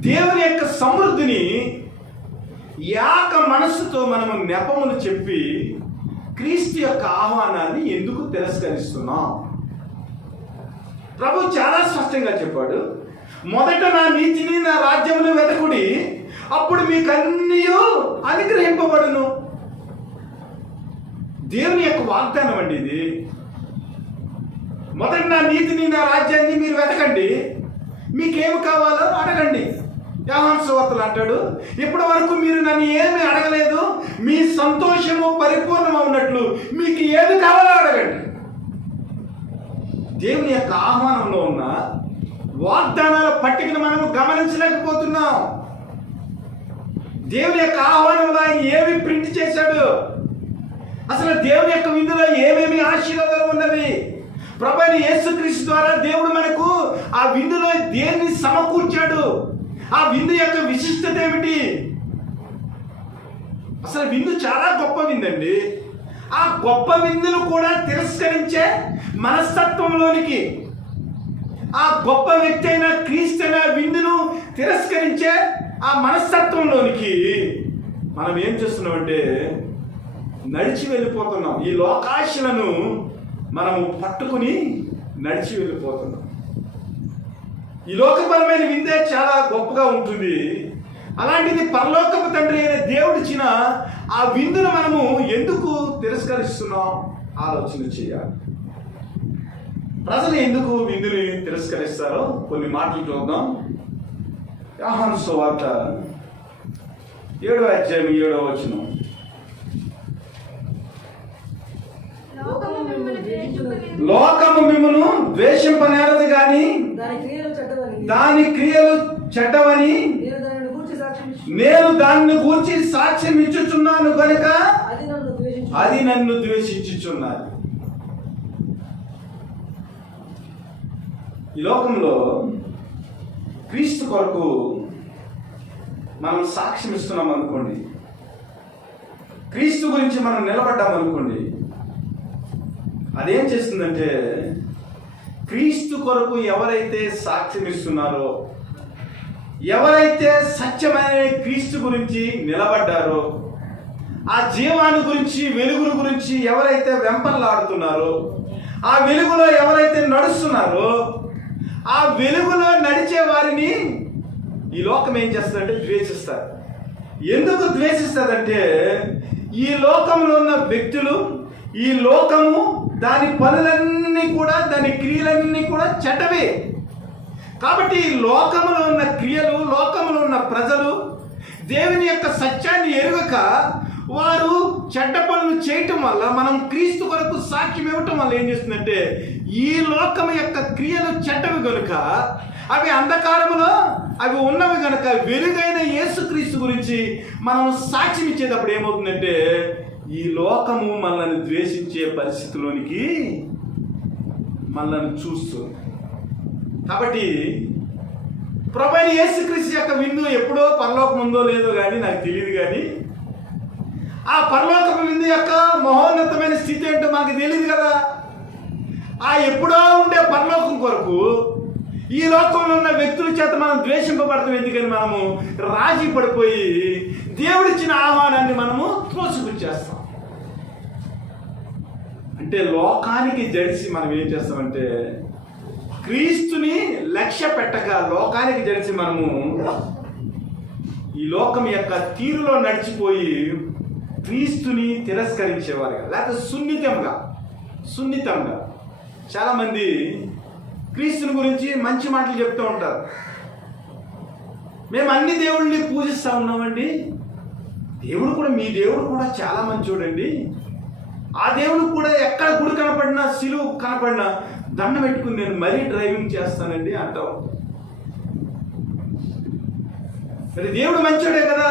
దేవుని యొక్క సమృద్ధిని ఏక మనస్సుతో మనము నెపములు చెప్పి క్రీస్తు యొక్క ఆహ్వానాన్ని ఎందుకు తిరస్కరిస్తున్నాం? ప్రభు చాలా స్పష్టంగా చెప్పాడు, మొదట నా నీతిని నా రాజ్యమును వెతకుడి, అప్పుడు మీకు అన్నీ అనుగ్రహింపబడును. దేవుని యొక్క వాగ్దానం అండి ఇది. మొదటి నా నీతిని నా రాజ్యాన్ని మీరు వెతకండి, మీకేమి కావాలో అడగండి. యోహాను సువార్తలో అంటాడు, ఇప్పటి వరకు మీరు నన్ను ఏమి అడగలేదు, మీ సంతోషము పరిపూర్ణమవునట్లు మీకు ఏది కావాలో అడగండి. దేవుని యొక్క ఆహ్వానంలో ఉన్న వాగ్దానాల పట్టికను మనము గమనించలేకపోతున్నాం. దేవుని యొక్క ఆహ్వానంలో ఆయన ఏమి ప్రింట్ చేశాడు, అసలు దేవుని యొక్క విందులో ఏమేమి ఆశీర్వాదాలు ఉన్నవి, ప్రభువైన యేసుక్రీస్తు ద్వారా దేవుడు మనకు ఆ విందులో దేన్ని సమకూర్చాడు, ఆ విందు యొక్క విశిష్టత ఏమిటి? అసలు విందు చాలా గొప్ప విందండి. ఆ గొప్ప విందును కూడా తిరస్కరించే మనస్తత్వంలోనికి, ఆ గొప్ప వ్యక్తి అయిన క్రీస్తు అయిన విందును తిరస్కరించే ఆ మనస్తత్వంలోనికి మనం ఏం చేస్తున్నామంటే నడిచి వెళ్ళిపోతున్నాం. ఈ లోకాశలను మనము పట్టుకుని నడిచి వెళ్ళిపోతున్నాం. ఈ లోకపరమైన విందే చాలా గొప్పగా ఉంటుంది. అలాంటిది పరలోకపు తండ్రి అయిన దేవుడిచ్చిన ఆ విందును మనము ఎందుకు తిరస్కరిస్తున్నాం? ఆలోచన చేయాలి. ప్రజలు ఎందుకు విందుని తిరస్కరిస్తారో కొన్ని మాటలు చూద్దాం. యోహాను సువార్త 7వ అధ్యాయం 7వ వచనం. లోకము మిమ్మును ద్వేషింపనేరదు గాని దాని క్రియలు చెడ్డవని నేను దానిని గూర్చి సాక్ష్యం ఇచ్చుచున్నాను కనుక అది నన్ను ద్వేషించుచున్నది. ఈ లోకంలో క్రీస్తు కొరకు మనం సాక్ష్యం ఇస్తున్నాం అనుకోండి, క్రీస్తు గురించి మనం నిలబడ్డాం అనుకోండి, అదేం చేస్తుందంటే క్రీస్తు కొరకు ఎవరైతే సాక్ష్యం ఇస్తున్నారో, ఎవరైతే సత్యమైన క్రీస్తు గురించి నిలబడ్డారో, ఆ జీవాన్ని గురించి, వెలుగును గురించి ఎవరైతే వెంపర్లాడుతున్నారో, ఆ వెలుగులో ఎవరైతే నడుస్తున్నారో, ఆ వెలుగులో నడిచే వారిని ఈ లోకం ఏం చేస్తుందంటే ద్వేషిస్తారు. ఎందుకు ద్వేషిస్తుందంటే ఈ లోకంలో ఉన్న వ్యక్తులు, ఈ లోకము, దాని పనులన్నీ కూడా, దాని క్రియలన్నీ కూడా చెడ్డవే. కాబట్టి ఈ లోకములో ఉన్న క్రియలు, లోకములో ఉన్న ప్రజలు దేవుని యొక్క సత్యాన్ని ఎరుగక వారు చెడ్డ పనులు చేయటం వల్ల, మనం క్రీస్తు కొరకు సాక్ష్యం ఇవ్వటం వల్ల ఏం చేస్తుందంటే ఈ లోకం యొక్క క్రియలు చెడ్డవి కనుక, అవి అంధకారములో అవి ఉన్నవి కనుక వెలుగైన యేసుక్రీస్తు గురించి మనం సాక్ష్యం ఇచ్చేటప్పుడు ఏమవుతుందంటే ఈ లోకము మనల్ని ద్వేషించే పరిస్థితిలోనికి మనల్ని చూస్తుంది. కాబట్టి ప్రభువైన యేసుక్రీస్తు యొక్క విందు ఎప్పుడో పరలోకం ఉందో లేదో కానీ నాకు తెలియదు, కానీ ఆ పరలోకపు విందు యొక్క మహోన్నతమైన స్థితి ఏంటో మాకు తెలియదు కదా. ఆ ఎప్పుడో ఉండే పరలోకం కొరకు ఈ లోకంలో ఉన్న వ్యక్తుల చేత మనం ద్వేషింపబడతాం. ఎందుకని మనము రాజీ పడిపోయి దేవుడిచ్చిన ఆహ్వానాన్ని మనము త్రోసిపుచ్చేస్తాం. అంటే లోకానికి జడిసి మనం ఏం చేస్తామంటే క్రీస్తుని లక్ష్య పెట్టక లోకానికి జడిసి మనము ఈ లోకం యొక్క తీరులో నడిచిపోయి క్రీస్తుని తిరస్కరించేవారుగా, లేకపోతే సున్నితంగా చాలామంది క్రీస్తుని గురించి మంచి మాటలు చెప్తూ ఉంటారు. మేము అన్ని దేవుళ్ళని పూజిస్తూ ఉన్నామండి, దేవుడు కూడా మీ దేవుడు కూడా చాలా మంచోడండి, ఆ దేవుడు కూడా ఎక్కడ గుడి కనపడినా సిలువ కనపడినా దండం పెట్టుకుని నేను మరీ డ్రైవింగ్ చేస్తానండి అంటావు. మరి దేవుడు మంచోడే కదా,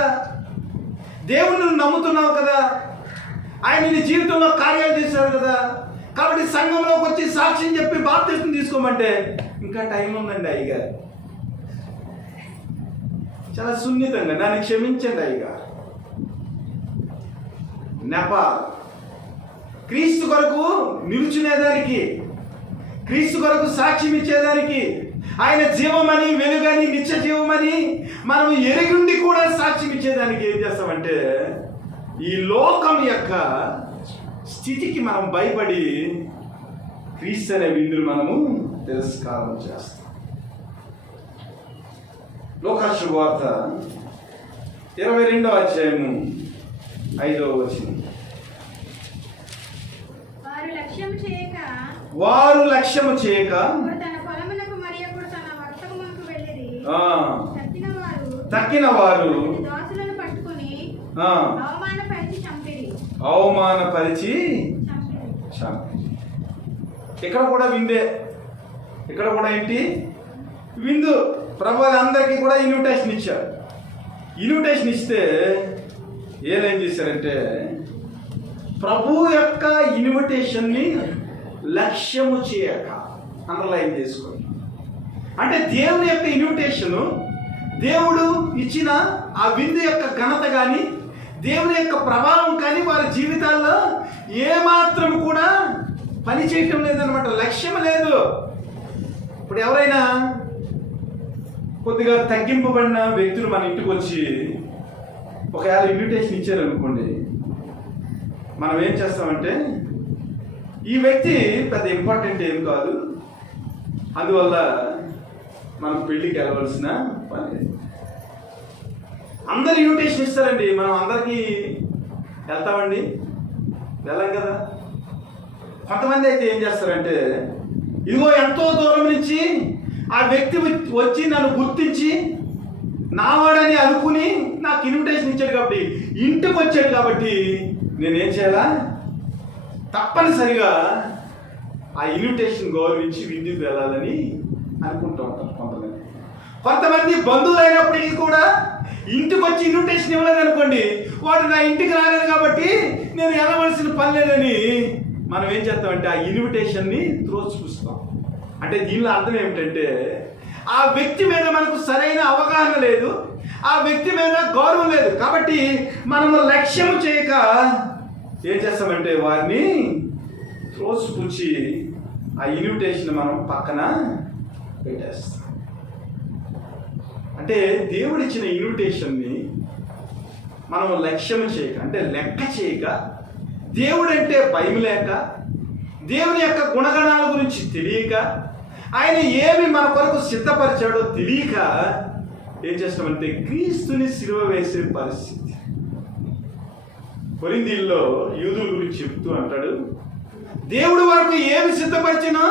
దేవుడిని నువ్వు నమ్ముతున్నావు కదా, ఆయన నీ జీవితంలో కార్యాలు చేశారు కదా, కాబట్టి సంఘంలోకి వచ్చి సాక్ష్యం చెప్పి బాప్తిస్మం తీసుకోమంటే ఇంకా టైం ఉందండి అయ్యగారు. చాలా సున్నితంగా నన్ను క్షమించండి అయ్యగారు. నెప క్రీస్తు కొరకు నిలుచునేదానికి, క్రీస్తు కొరకు సాక్ష్యం ఇచ్చేదానికి, ఆయన జీవమని వెలుగని నిత్య జీవమని మనం ఎరిగుండి కూడా సాక్ష్యం ఇచ్చేదానికి ఏం చేస్తామంటే ఈ లోకం యొక్క స్థితికి మనం భయపడి క్రీస్తు అనే విందును మనము తిరస్కారం చేస్తాం. లోకాసు శుభవార్త 22వ అధ్యాయము 5వ వచనం. వారు లక్ష్యము చేయక తక్కిన వారు అవమానపరిచి ఇక్కడ కూడా విందే, ఇక్కడ కూడా ఏంటి విందు. ప్రభు అందరికీ కూడా ఇన్విటేషన్ ఇచ్చారు. ఇన్విటేషన్ ఇస్తే ఏం చేశారంటే ప్రభు యొక్క ఇన్విటేషన్ని లక్ష్యము చేయక అండర్లైన్ చేసుకోండి. అంటే దేవుని యొక్క ఇన్విటేషను, దేవుడు ఇచ్చిన ఆ విందు యొక్క ఘనత కానీ దేవుని యొక్క ప్రభావం కానీ వారి జీవితాల్లో ఏమాత్రం కూడా పని చేయటం లేదనమాట. లక్ష్యం లేదు. ఇప్పుడు ఎవరైనా కొద్దిగా తగ్గింపబడిన వ్యక్తులు మన ఇంటికి వచ్చి ఒకవేళ ఇన్విటేషన్ ఇచ్చారనుకోండి, మనం ఏం చేస్తామంటే ఈ వ్యక్తి పెద్ద ఇంపార్టెంట్ ఏం కాదు, అందువల్ల మనం పెళ్ళికి వెళ్ళవలసిన పని లేదు. అందరు ఇన్విటేషన్ ఇస్తారండి, మనం అందరికీ వెళ్తామండి, వెళ్ళాం కదా. కొంతమంది అయితే ఏం చేస్తారంటే ఇదిగో ఎంతో దూరం నుంచి ఆ వ్యక్తి వచ్చి నన్ను గుర్తించి నావాడని అనుకుని నాకు ఇన్విటేషన్ ఇచ్చాడు కాబట్టి, ఇంటికి వచ్చాడు కాబట్టి నేనేం చేయాలా, తప్పనిసరిగా ఆ ఇన్విటేషన్ గౌరవించి విందుకు వెళ్ళాలని అనుకుంటూ ఉంటారు. కొంతమంది బంధువులు అయినప్పటికీ కూడా ఇంటికి వచ్చి ఇన్విటేషన్ ఇవ్వలేదనుకోండి, వాడు నా ఇంటికి రాలేదు కాబట్టి నేను వెళ్ళవలసిన పని లేదని మనం ఏం చేస్తామంటే ఆ ఇన్విటేషన్ని త్రోసిపుస్తాం. అంటే దీనిలో అర్థం ఏమిటంటే ఆ వ్యక్తి మీద మనకు సరైన అవగాహన లేదు, ఆ వ్యక్తి మీద గౌరవం లేదు, కాబట్టి మనము లక్ష్యం చేయక ఏం చేస్తామంటే వారిని త్రోసిపుచ్చి ఆ ఇన్విటేషన్ మనం పక్కన పెట్టేస్తాం. అంటే దేవుడిచ్చిన ఇన్విటేషన్ని మనం లక్ష్యం చేయక, అంటే లెక్క చేయక, దేవుడంటే భయం లేక, దేవుని యొక్క గుణగణాల గురించి తెలియక, ఆయన ఏమి మన కొరకు సిద్ధపరిచాడో తెలియక ఏం చేస్తామంటే క్రీస్తుని సిలువ వేసే పరిస్థితి. కొరింథీయుల్లో యూదుల గురించి చెప్తూ అంటాడు, దేవుడు వరకు ఏమి సిద్ధపరిచినా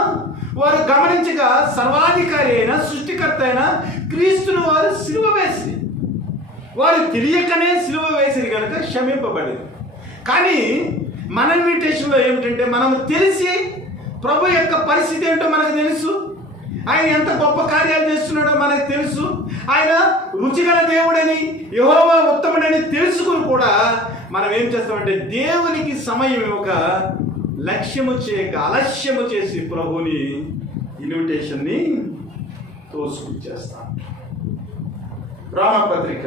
వారు గమనించగా సర్వాధికారి అయిన సృష్టికర్త అయిన క్రీస్తును వారు సిలువ వేసి, వారు తెలియకనే సిలువ వేసేది కనుక క్షమింపబడింది. కానీ మన ఇన్విటేషన్లో ఏమిటంటే మనం తెలిసి ప్రభు యొక్క పరిస్థితి ఏంటో మనకు తెలుసు, ఆయన ఎంత గొప్ప కార్యాలు చేస్తున్నాడో మనకు తెలుసు, ఆయన రుచిగల దేవుడని యెహోవా ఉత్తముడని తెలుసుకుని కూడా మనం ఏం చేస్తామంటే దేవునికి సమయం ఇవ్వక లక్ష్యము చేయక అలక్ష్యము చేసి ప్రభుని ఇన్విటేషన్ని తోసుకుచ్చేస్తాం. రామపత్రిక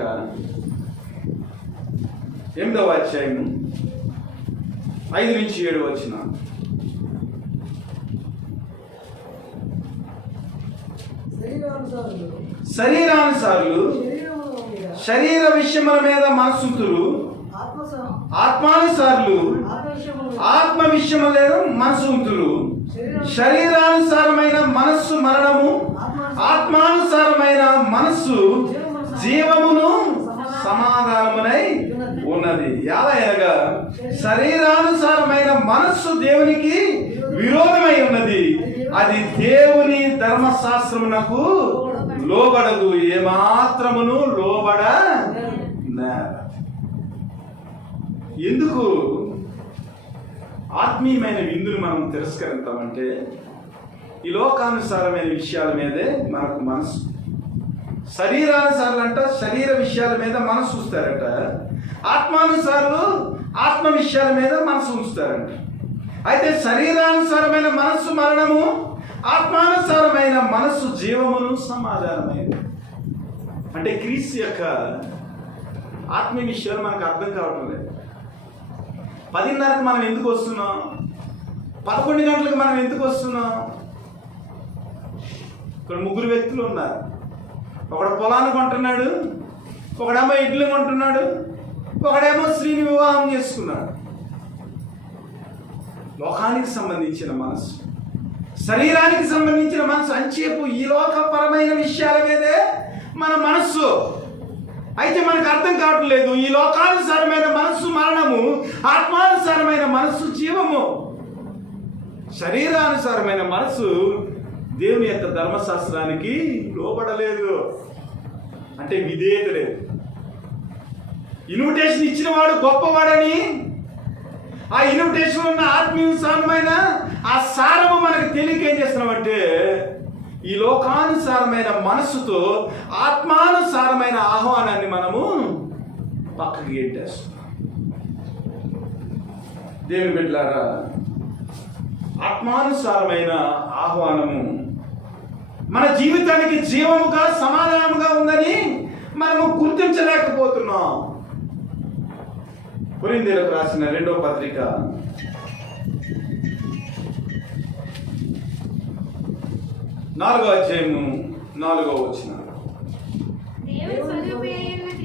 8వ అధ్యాయం 5 నుంచి 7 వచనం. శరీరానుసారులు శరీర విషయముల మీద మనసుతురు, ఆత్మానుసారులు ఆత్మ విషయముల మీద మనసుతురు. శరీరానుసారమైన మనస్సు మరణము, ఆత్మానుసారమైన మనస్సు జీవమును సమాధానమునై ఉన్నది. ఎలా అనగా శరీరానుసారమైన మనస్సు దేవునికి విరోధమై ఉన్నది, అది దేవుని ధర్మశాస్త్రమునకు లోబడదు, ఏమాత్రమును లోబడ. ఎందుకు ఆత్మీయమైన విందును మనం తిరస్కరిస్తామంటే ఈ లోకానుసారమైన విషయాల మీదే మనకు మనసు. శరీరానుసారులు అంట శరీర విషయాల మీద మనసు ఉంచుతారట, ఆత్మానుసారులు ఆత్మ విషయాల మీద మనసు ఉంచుతారంట. అయితే శరీరానుసారమైన మనస్సు మరణము, ఆత్మానుసారమైన మనస్సు జీవమును సమాధానమైనది. అంటే క్రీస్తు యొక్క ఆత్మీయ విషయాలు మనకు అర్థం కావటం లేదు. 10:30కి మనం ఎందుకు వస్తున్నాం, 11 గంటలకు మనం ఎందుకు వస్తున్నాం? ఇక్కడ 3 వ్యక్తులు ఉన్నారు. ఒకడు పొలాన్ని కొంటున్నాడు, ఒకడేమో ఇడ్లు కొంటున్నాడు, ఒకడేమో స్త్రీని వివాహం చేసుకున్నాడు. లోకానికి సంబంధించిన మనసు, శరీరానికి సంబంధించిన మనసు అంచేపు ఈ లోకపరమైన విషయాల మీదే మన మనస్సు. అయితే మనకు అర్థం కావట్లేదు, ఈ లోకానుసారమైన మనస్సు మరణము, ఆత్మానుసారమైన మనస్సు జీవము. శరీరానుసారమైన మనస్సు దేవుని యొక్క ధర్మశాస్త్రానికి లోబడలేదు, అంటే విధేయత లేదు. ఇన్విటేషన్ ఇచ్చిన వాడు గొప్పవాడని, ఆ ఇన్విటేషన్ ఉన్న ఆత్మీయమైన ఆ సారము మనకు తెలియక ఏం చేస్తున్నామంటే ఈ లోకానుసారమైన మనస్సుతో ఆత్మానుసారమైన ఆహ్వానాన్ని మనము పక్కకి గెట్టేస్తున్నాం. దేవుని బిడ్డలారా, ఆత్మానుసారమైన ఆహ్వానము మన జీవితానికి జీవముగా సమాధానముగా ఉందని మనము గుర్తించలేకపోతున్నాం. కొరింథీయులకు రాసిన 2వ పత్రిక 4వ అధ్యాయము 4వ వచనం.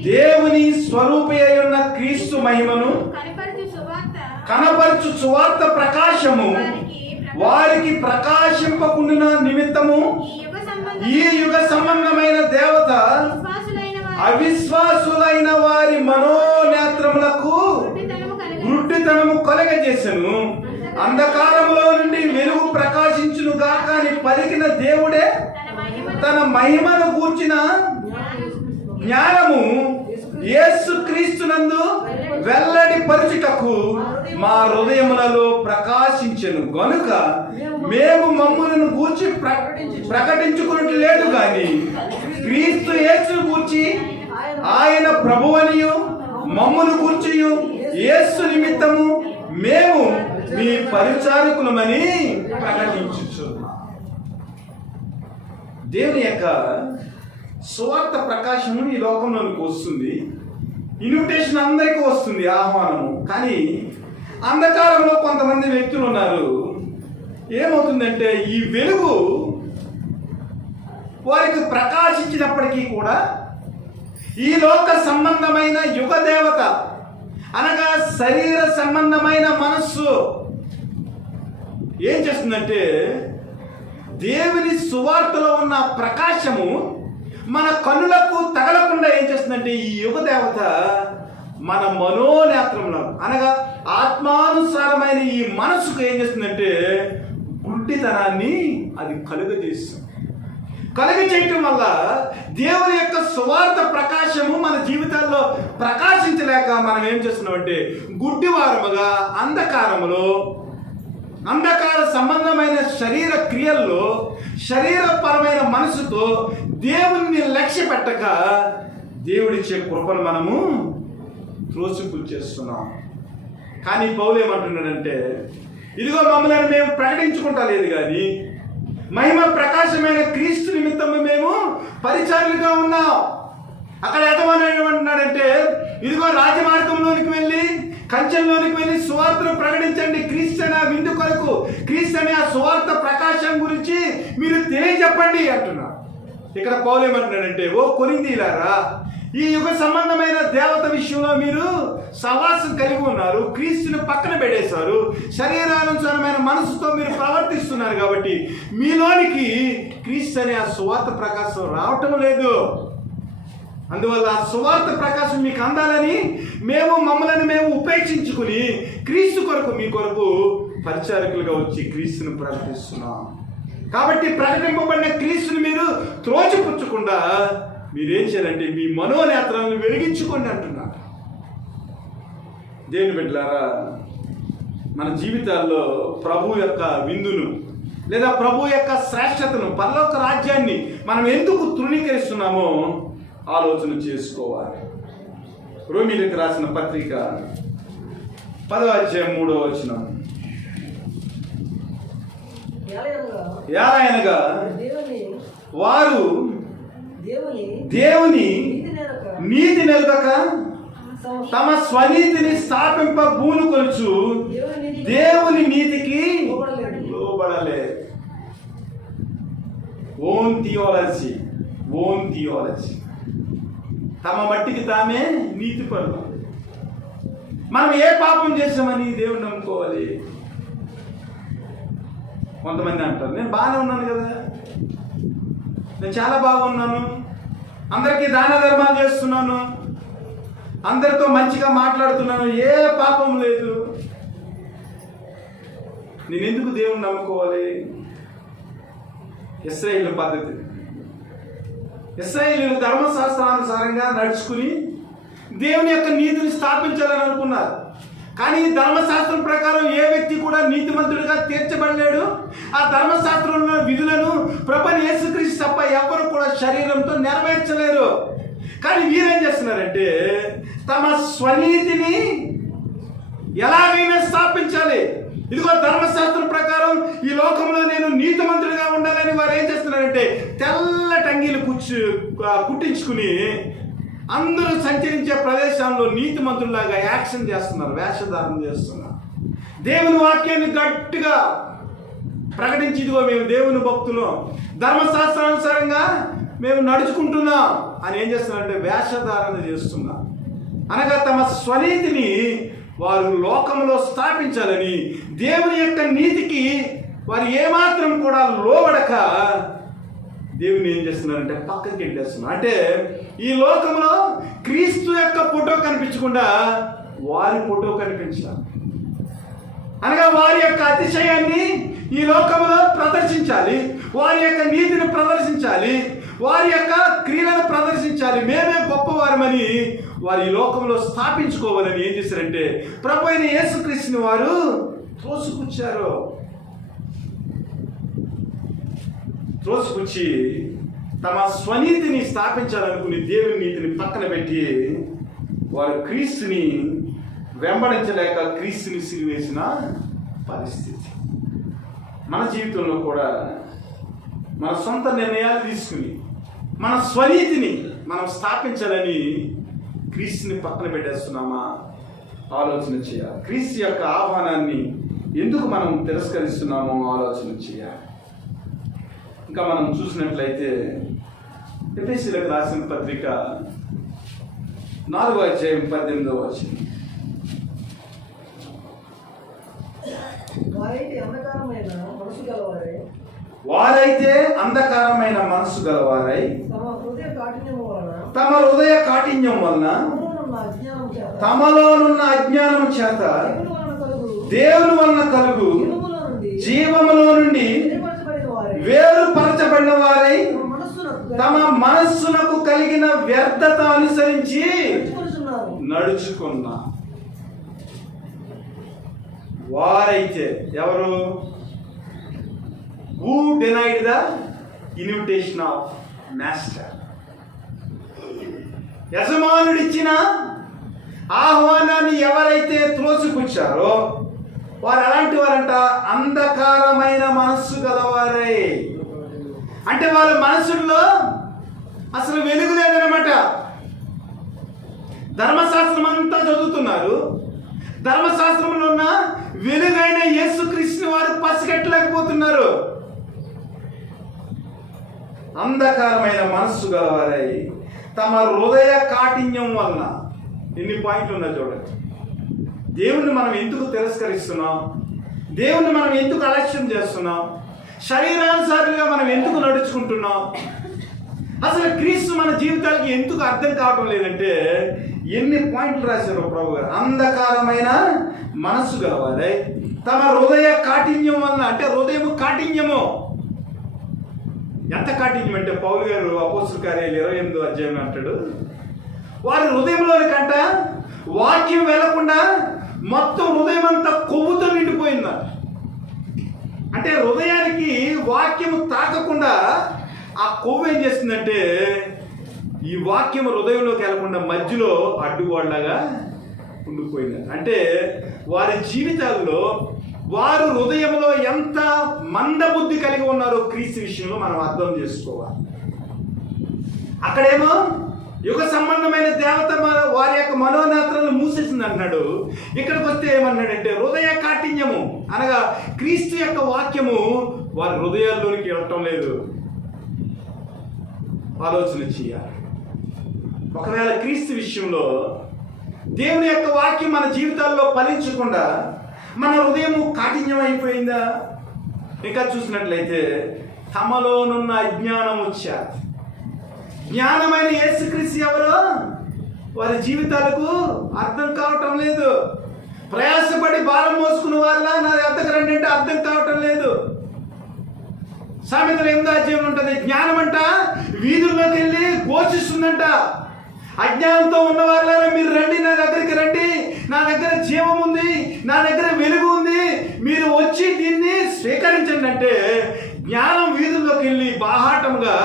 దేవుని స్వరూపి అయి ఉన్న క్రీస్తు మహిమను కనపరచు సువార్త ప్రకాశము వారికి ప్రకాశింపకుండిన నిమిత్తము ఈ యుగ సంబంధమైన దేవత అవిశ్వాసులైన వారి మనోనేత్రములకు గుడ్డితనము కలగజేసెను. అంధకారములో నుండి వెలుగు ప్రకాశించును గాక అని పలికిన దేవుడే తన మహిమను గూర్చిన జ్ఞానము యేసు క్రీస్తునందు వెల్లడి పరుచుటకు మా హృదయములలో ప్రకాశించెను గనుక మేము మమ్ములను గూర్చి ప్రకటించుకున్నట్టు లేదు గాని క్రీస్తు యేసును గూర్చి ఆయన ప్రభువనియు మమ్మును గూర్చియు యేసు నిమిత్తము మేము మీ పరిచారకులమని ప్రకటించుచున్నాం. దేవుని యొక్క సువార్త ప్రకాశము ఈ లోకంలోనికి వస్తుంది, ఇన్విటేషన్ అందరికీ వస్తుంది, ఆహ్వానము. కానీ అంధకారంలో కొంతమంది వ్యక్తులు ఉన్నారు. ఏమవుతుందంటే ఈ వెలుగు వారికి ప్రకాశించినప్పటికీ కూడా ఈ లోక సంబంధమైన యుగ దేవత అనగా శరీర సంబంధమైన మనస్సు ఏం చేస్తుందంటే దేవుని సువార్తలో ఉన్న ప్రకాశము మన కన్నులకు తగలకుండా ఏం చేస్తుందంటే ఈ యుగ దేవత మన మనోనేత్రంలో అనగా ఆత్మానుసారమైన ఈ మనస్సుకు ఏం చేస్తుందంటే గుడ్డితనాన్ని అది కలుగజేస్తుంది. చేయటం వల్ల దేవుని యొక్క సువార్త ప్రకాశము మన జీవితాల్లో ప్రకాశించలేక మనం ఏం చేస్తున్నామంటే గుడ్డివారముగా అంధకార సంబంధమైన శరీర క్రియల్లో శరీరపరమైన మనసుతో దేవుణ్ణి లక్ష్య పెట్టక దేవుడిచ్చే కృపను మనము త్రోసిపులు చేస్తున్నాం. కానీ పౌలు ఏమంటున్నాడంటే ఇదిగో మమ్మల్ని మేము ప్రకటించుకుంటా లేదు కానీ మహిమ ప్రకాశమైన క్రీస్తు నిమిత్తము మేము పరిచారులుగా ఉన్నాం. అక్కడ ఏమంటున్నాడంటే ఇదిగో రాజమార్గంలోనికి వెళ్ళి కంచెంలోనికి వెళ్ళి సువార్తను ప్రకటించండి, క్రీస్తు అనే విందు కొరకు, క్రీస్తు అనే ఆ సువార్త ప్రకాశం గురించి మీరు తెలియజెప్పండి అంటున్నారు. ఇక్కడ పౌలు ఏమంటున్నాడంటే, ఓ కొరింథీయులారా, ఈ యుగ సంబంధమైన దేవత విషయంలో మీరు సహవాసం కలిగి ఉన్నారు, క్రీస్తుని పక్కన పెట్టేశారు, శరీరానుసారమైన మనసుతో మీరు ప్రవర్తిస్తున్నారు కాబట్టి మీలోనికి క్రీస్తు అనే ఆ సువార్త ప్రకాశం రావటం లేదు. అందువల్ల ఆ సువార్త ప్రకాశం మీకు అందాలని మమ్మల్ని మేము ఉపేక్షించుకుని క్రీస్తు కొరకు మీ కొరకు పరిచారకులుగా వచ్చి క్రీస్తుని ప్రకటిస్తున్నాం. కాబట్టి ప్రకటింపబడిన క్రీస్తుని మీరు త్రోచిపుచ్చకుండా మీరేం చేయాలంటే మీ మనోనేత్రాలను వెలిగించుకోండి అంటున్నారు. దేవుని బిడ్డలారా, మన జీవితాల్లో ప్రభు యొక్క విందును లేదా ప్రభు యొక్క శ్రేష్టతను, పరలోక రాజ్యాన్ని మనం ఎందుకు తృణీకరిస్తున్నామో ఆలోచన చేసుకోవాలి. రోమీయులకు రాసిన పత్రిక 10వ అధ్యాయం 3వ వచనం. ఏలయనగా వారు దేవుని నీతి నెరగక తమ స్వనీతిని స్థాపింప బూనుకొనుచు దేవుని నీతికి లోబడలే. Own theology. తమ మట్టికి తామే నీతి పరులు. మనం ఏ పాపం చేసామని దేవుని నమ్ముకోవాలి? కొంతమంది అంటారు, నేను బాగానే ఉన్నాను కదా, నేను చాలా బాగున్నాను, అందరికీ దాన ధర్మాలు చేస్తున్నాను, అందరితో మంచిగా మాట్లాడుతున్నాను, ఏ పాపం లేదు, నేను ఎందుకు దేవుని నమ్ముకోవాలి? ఇశ్రాయేలు పద్ధతి. ఇశ్రాయేలీయులు ధర్మశాస్త్రానుసారంగా నడుచుకుని దేవుని యొక్క నీతిని స్థాపించాలని అనుకున్నారు. కానీ ధర్మశాస్త్రం ప్రకారం ఏ వ్యక్తి కూడా నీతిమంతుడిగా తీర్చబడలేడు. ఆ ధర్మశాస్త్రంలో విధులను ప్రభువైన యేసుక్రీస్తు తప్ప ఎవరు కూడా శరీరంతో నెరవేర్చలేరు. కానీ వీరేం చేస్తున్నారంటే తమ స్వనీతిని ఎలాగైనా స్థాపించాలి. ఇదిగో ధర్మశాస్త్రం ప్రకారం ఈ లోకంలో నేను నీతిమంతుడిగా ఉండాలని వారు ఏం చేస్తున్నారంటే తెల్ల టంగీలు కుట్టించుకుని అందరూ సంచరించే ప్రదేశాల్లో నీతిమంతుల్లాగా యాక్షన్ చేస్తున్నారు, వేషధారణ చేస్తున్నారు. దేవుని వాక్యాన్ని గట్టిగా ప్రకటించి ఇదిగో మేము దేవుని భక్తులు, ధర్మశాస్త్రానుసారంగా మేము నడుచుకుంటున్నాం అని ఏం చేస్తున్నారంటే వేషధారణ చేస్తున్నారు. అనగా తమ స్వనీతిని వారు లోకంలో స్థాపించాలని దేవుని యొక్క నీతికి వారు ఏమాత్రం కూడా లోబడక దేవుని ఏం చేస్తున్నారంటే పక్కకి వెళ్ళేస్తున్నారు. అంటే ఈ లోకంలో క్రీస్తు యొక్క ఫోటో కనిపించకుండా వారి ఫోటో కనిపించాలి. అనగా వారి యొక్క అతిశయాన్ని ఈ లోకంలో ప్రదర్శించాలి, వారి యొక్క నీతిని ప్రదర్శించాలి, వారి యొక్క క్రియలను ప్రదర్శించాలి. మేమే గొప్పవారమని వారు ఈ లోకంలో స్థాపించుకోవాలని ఏం చేశారంటే ప్రభువైన యేసుక్రీస్తుని వారు త్రోసిపుచ్చి తమ స్వనీతిని స్థాపించాలనుకుని దేవుని నీతిని పక్కన పెట్టి వారు క్రీస్తుని వెంబడించలేక క్రీస్తుని సిలువేసిన పరిస్థితి. మన జీవితంలో కూడా మన సొంత నిర్ణయాలు తీసుకుని మన స్వనీతిని మనం స్థాపించాలని క్రీస్తుని పక్కన పెట్టేస్తున్నామా ఆలోచన చేయాలి. క్రీస్తు యొక్క ఆహ్వానాన్ని ఎందుకు మనం తిరస్కరిస్తున్నామో ఆలోచన చేయాలి. ఇంకా మనం చూసినట్లయితే ఎఫెసీయులకు రాసిన పత్రిక 4వ అధ్యాయం 18వ వచనం. వారైతే అంధకారమైన మనసు గలవారై తమ హృదయ కాఠిన్యం వలన తమలోనున్న అజ్ఞానం చేత దేవుని వలన కలుగు జీవములో నుండి వేరుపరచబడిన వారై తమ మనస్సునకు కలిగిన వ్యర్థత అనుసరించి నడుచుకున్నా వారైతే ఎవరు? Who denied the invitation of master. యజమానుడిచ్చిన ఆహ్వానాన్ని ఎవరైతే త్రోసిపుచ్చారో వారు అలాంటి వారంట అంధకారమైన మనస్సు గలవారై. అంటే వాళ్ళ మనసుల్లో అసలు వెలుగు లేదనమాట. ధర్మశాస్త్రం అంతా చదువుతున్నారు, ధర్మశాస్త్రంలో ఉన్న వెలుగైన యేసుక్రీస్తుని వారు పసిగట్టలేకపోతున్నారు. అంధకారమైన మనస్సు గలవారై తమ హృదయ కాఠిన్యం వలన. ఎన్ని పాయింట్లు ఉన్నాయి చూడండి. దేవుణ్ణి మనం ఎందుకు తిరస్కరిస్తున్నాం? దేవుణ్ణి మనం ఎందుకు అలక్ష్యం చేస్తున్నాం? శరీరానుసారులుగా మనం ఎందుకు నడుచుకుంటున్నాం? అసలు క్రీస్తు మన జీవితాలకి ఎందుకు అర్థం కావటం లేదంటే ఎన్ని పాయింట్లు రాశారు ప్రభు గారు. అంధకారమైన మనస్సు గలవారై తమ హృదయ కాఠిన్యం వలన. అంటే హృదయము కాఠిన్యము. ఎంత కాఠిన్యం అంటే పౌలు గారు అపోస్తలుల కార్యాలు 28వ అధ్యాయం అంటాడు, వారి హృదయంలోని కంట వాక్యం వెళ్లకుండా మొత్తం హృదయం అంతా కొవ్వుతో నిండిపోయిందంట. అంటే హృదయానికి వాక్యము తాకకుండా ఆ కొవ్వు ఏం చేస్తుందంటే ఈ వాక్యం హృదయంలోకి వెళ్లకుండా మధ్యలో అడ్డుగోడలాగా ఉండిపోయింది. అంటే వారి జీవితాల్లో వారు హృదయంలో ఎంత మందబుద్ధి కలిగి ఉన్నారో క్రీస్తు విషయంలో మనం అర్థం చేసుకోవాలి. అక్కడేమో యుగ సంబంధమైన దేవత వారి యొక్క మనోనేత్రాలను మూసేసింది అంటున్నాడు. ఇక్కడికి వస్తే ఏమన్నాడంటే హృదయ కాఠిన్యము అనగా క్రీస్తు యొక్క వాక్యము వారి హృదయాల్లోనికి వెళ్ళటం లేదు. ఆలోచన చేయాలి. ఒకవేళ క్రీస్తు విషయంలో దేవుని యొక్క వాక్యం మన జీవితాల్లో ఫలించకుండా మన హృదయము కాఠిన్యం అయిపోయిందా? ఇంకా చూసినట్లయితే తమలోనున్న అజ్ఞానం వచ్చారు. జ్ఞానమైన యేసుక్రీస్తు ఎవరో వారి జీవితాలకు అర్థం కావటం లేదు. ప్రయాసపడి భారం మోసుకున్న వాళ్ళ నా ఎద్దకు రండి అంటే అర్థం కావటం లేదు. సామెతలు 8వ అధ్యాయం ఉంటుంది, జ్ఞానం అంట వీధుల్లోకి వెళ్ళి ఘోషిస్తుందంట. అజ్ఞానంతో ఉన్న వాళ్ళ మీరు రండి, నా దగ్గరికి రండి, నా దగ్గర జీవం ఉంది, నా దగ్గర వెలుగు ఉంది, మీరు వచ్చి దీన్ని స్వీకరించండి అంటే జ్ఞానం వీధుల్లోకి వెళ్ళి బాహాటంగా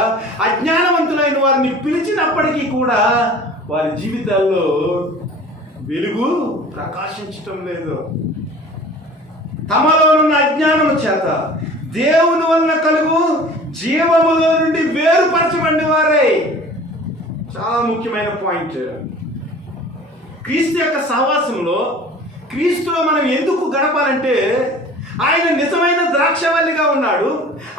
అజ్ఞానవంతులైన వారిని పిలిచినప్పటికీ కూడా వారి జీవితాల్లో వెలుగు ప్రకాశించటం లేదు. తమలో ఉన్న అజ్ఞానము చేత దేవుని వలన కలుగు జీవములో నుండి వేరుపరచబడిన వారై. చాలా ముఖ్యమైన పాయింట్. క్రీస్తు యొక్క సహవాసంలో క్రీస్తులో మనం ఎందుకు గడపాలంటే ఆయన నిజమైన ద్రాక్షవల్లిగా ఉన్నాడు.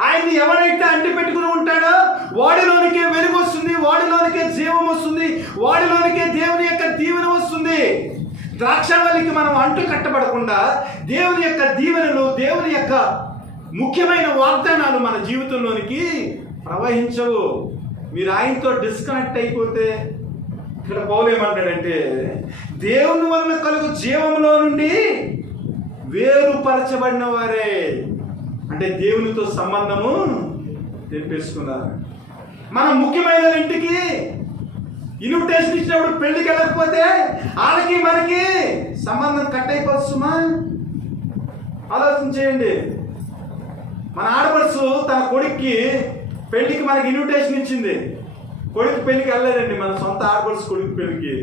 ఆయన్ని ఎవరైతే అంటి పెట్టుకుని ఉంటాడో వాడిలోనికే వెలుగు వస్తుంది, వాడిలోనికే జీవం వస్తుంది, వాడిలోనికే దేవుని యొక్క దీవెన వస్తుంది. ద్రాక్షవల్లికి మనం అంటు కట్టబడకుండా దేవుని యొక్క దీవెనలు, దేవుని యొక్క ముఖ్యమైన వాగ్దానాలు మన జీవితంలోనికి ప్రవహించవు. మీరు ఆయనతో డిస్కనెక్ట్ అయిపోతే, ఇక్కడ పౌలు ఏమంటాడంటే దేవుని వలన కలుగు జీవంలో నుండి వేరుపరచబడిన వారే. అంటే దేవునితో సంబంధము తెంపేసుకున్నారు. మనం ముఖ్యమైన ఇంటికి ఇన్విటేషన్ ఇచ్చినప్పుడు పెళ్లికి వెళ్ళకపోతే వాళ్ళకి మనకి సంబంధం కట్ అయిపోతుందా? ఆలోచన చేయండి. మన ఆడపడుచు తన కొడుక్కి పెళ్లికి మనకి ఇన్విటేషన్ ఇచ్చింది, కొడుకు పెళ్లికి వెళ్ళలేదండి. మన సొంత ఆడపడుచు కొడుకు పెళ్లికి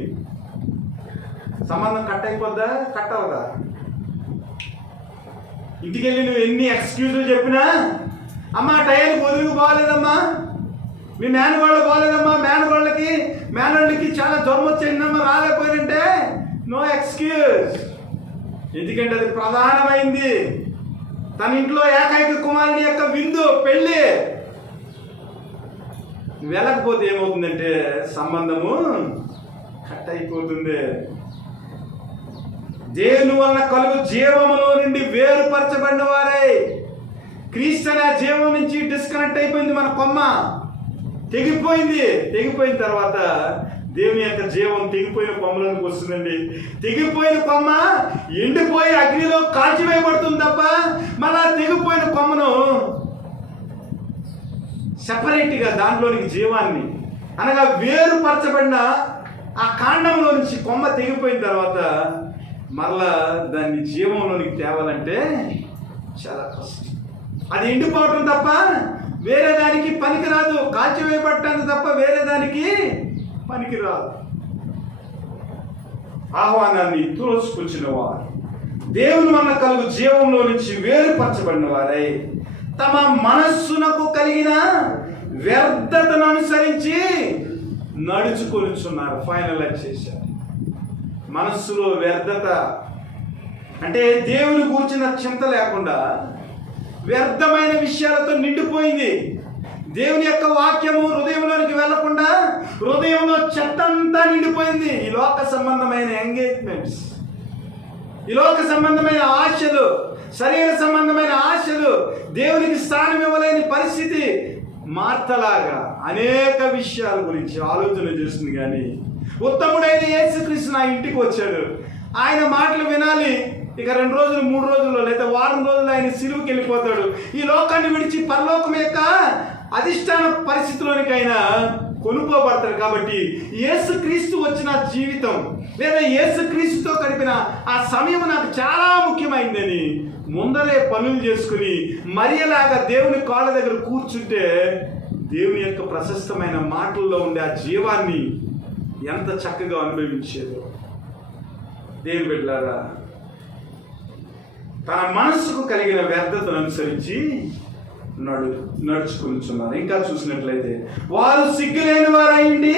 సంబంధం కట్ అయిపోద్దా? కట్ అవదా? ఇంటికి వెళ్ళి నువ్వు ఎన్ని ఎక్స్క్యూజులు చెప్పినా, అమ్మ టైంకి వదులుకు బాగలేదమ్మా, మీ మేనగోళ్ళు బాగలేదమ్మా, మేనోళ్ళకి చాలా జ్వరం వచ్చిందమ్మా, రాలేకపోయినంటే నో ఎక్స్క్యూజ్. ఎందుకంటే అది ప్రధానమైంది. తన ఇంట్లో ఏకైక కుమారుని యొక్క విందు, పెళ్ళి. వెళ్ళకపోతే ఏమవుతుందంటే సంబంధము కట్ అయిపోతుంది. దేవుని వలన కలుగు జీవములో నుండి వేరుపరచబడిన వారే. క్రీస్తు అనే జీవం నుంచి డిస్కనెక్ట్ అయిపోయింది. మన కొమ్మ తెగిపోయింది. తెగిపోయిన తర్వాత దేవుని యొక్క జీవం తెగిపోయిన కొమ్మలోకి వస్తుందండి. తెగిపోయిన కొమ్మ ఎండిపోయి అగ్నిలో కాల్చివేయబడుతుంది తప్ప మళ్ళా తెగిపోయిన కొమ్మను సెపరేట్గా దాంట్లోనికి జీవాన్ని అనగా వేరుపరచబడిన ఆ కాండంలో నుంచి కొమ్మ తెగిపోయిన తర్వాత మరలా దాన్ని జీవంలోనికి తేవాలంటే చాలా కష్టం. అది ఎండిపోవటం తప్ప వేరే దానికి పనికిరాదు. కాల్చివేయబడటానికి తప్ప వేరే దానికి పనికిరాదు. ఆహ్వానాన్ని తురోసుకొచ్చిన వారు, దేవుని వలన కలుగు జీవంలో నుంచి వేరుపరచబడిన వారై తమ మనస్సునకు కలిగిన వ్యర్థతను అనుసరించి నడుచుకొనిచున్నారు. ఫైనలైజ్ చేశారు. మనస్సులో వ్యర్థత అంటే దేవుని గూర్చిన చింత లేకుండా వ్యర్థమైన విషయాలతో నిండిపోయింది. దేవుని యొక్క వాక్యము హృదయంలోనికి వెళ్లకుండా హృదయంలో చెత్తంతా నిండిపోయింది. ఈ లోక సంబంధమైన ఎంగేజ్మెంట్స్, ఈ లోక సంబంధమైన ఆశలు, శరీర సంబంధమైన ఆశలు, దేవునికి స్థానం ఇవ్వలేని పరిస్థితి. మార్తలాగా అనేక విషయాల గురించి ఆలోచన చేస్తుంది. కానీ ఉత్తముడైన యేసుక్రీస్తు నా ఇంటికి వచ్చాడు, ఆయన మాటలు వినాలి, ఇక 2 రోజులు 3 రోజుల్లో లేదా వారం రోజుల్లో ఆయన సిలువకి వెళ్ళిపోతాడు. ఈ లోకాన్ని విడిచి పరలోకం యొక్క అధిష్టాన పరిస్థితిలోనికైనా కొనుక్కోబడతాడు. కాబట్టి యేసుక్రీస్తు వచ్చిన జీవితం లేదా యేసుక్రీస్తుతో గడిపిన ఆ సమయం నాకు చాలా ముఖ్యమైందని ముందరే పనులు చేసుకుని మరియలాగా దేవుని కాళ్ళ దగ్గర కూర్చుంటే దేవుని యొక్క ప్రశస్తమైన మాటల్లో ఉండే ఆ జీవాన్ని ఎంత చక్కగా అనుభవించేదో. దేవుని బిడ్డలారా, తన మనస్సుకు కలిగిన వ్యర్థతను అనుసరించి నడుచుకుంటున్నారు. ఇంకా చూసినట్లయితే వారు సిగ్గులేని వారైండి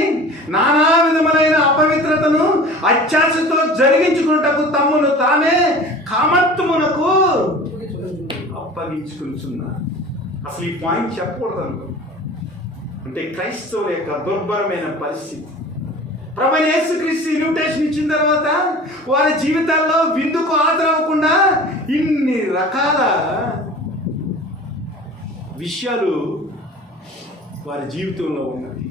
నానా విధములైన అపవిత్రతను అత్యాశతో జరిగించుకున్నటకు తమ్మును తామే కామత్వమునకు అప్పగించుకుంటున్నారు. అసలు ఈ పాయింట్ చెప్పకూడదు అంటే క్రైస్తవుల యొక్క దుర్భరమైన పరిస్థితి. ప్రభువైన యేసుక్రీస్తు ఇన్విటేషన్ ఇచ్చిన తర్వాత వారి జీవితాల్లో విందుకు హాజరవ్వకుండా ఇన్ని రకాల విషయాలు వారి జీవితంలో ఉన్నది.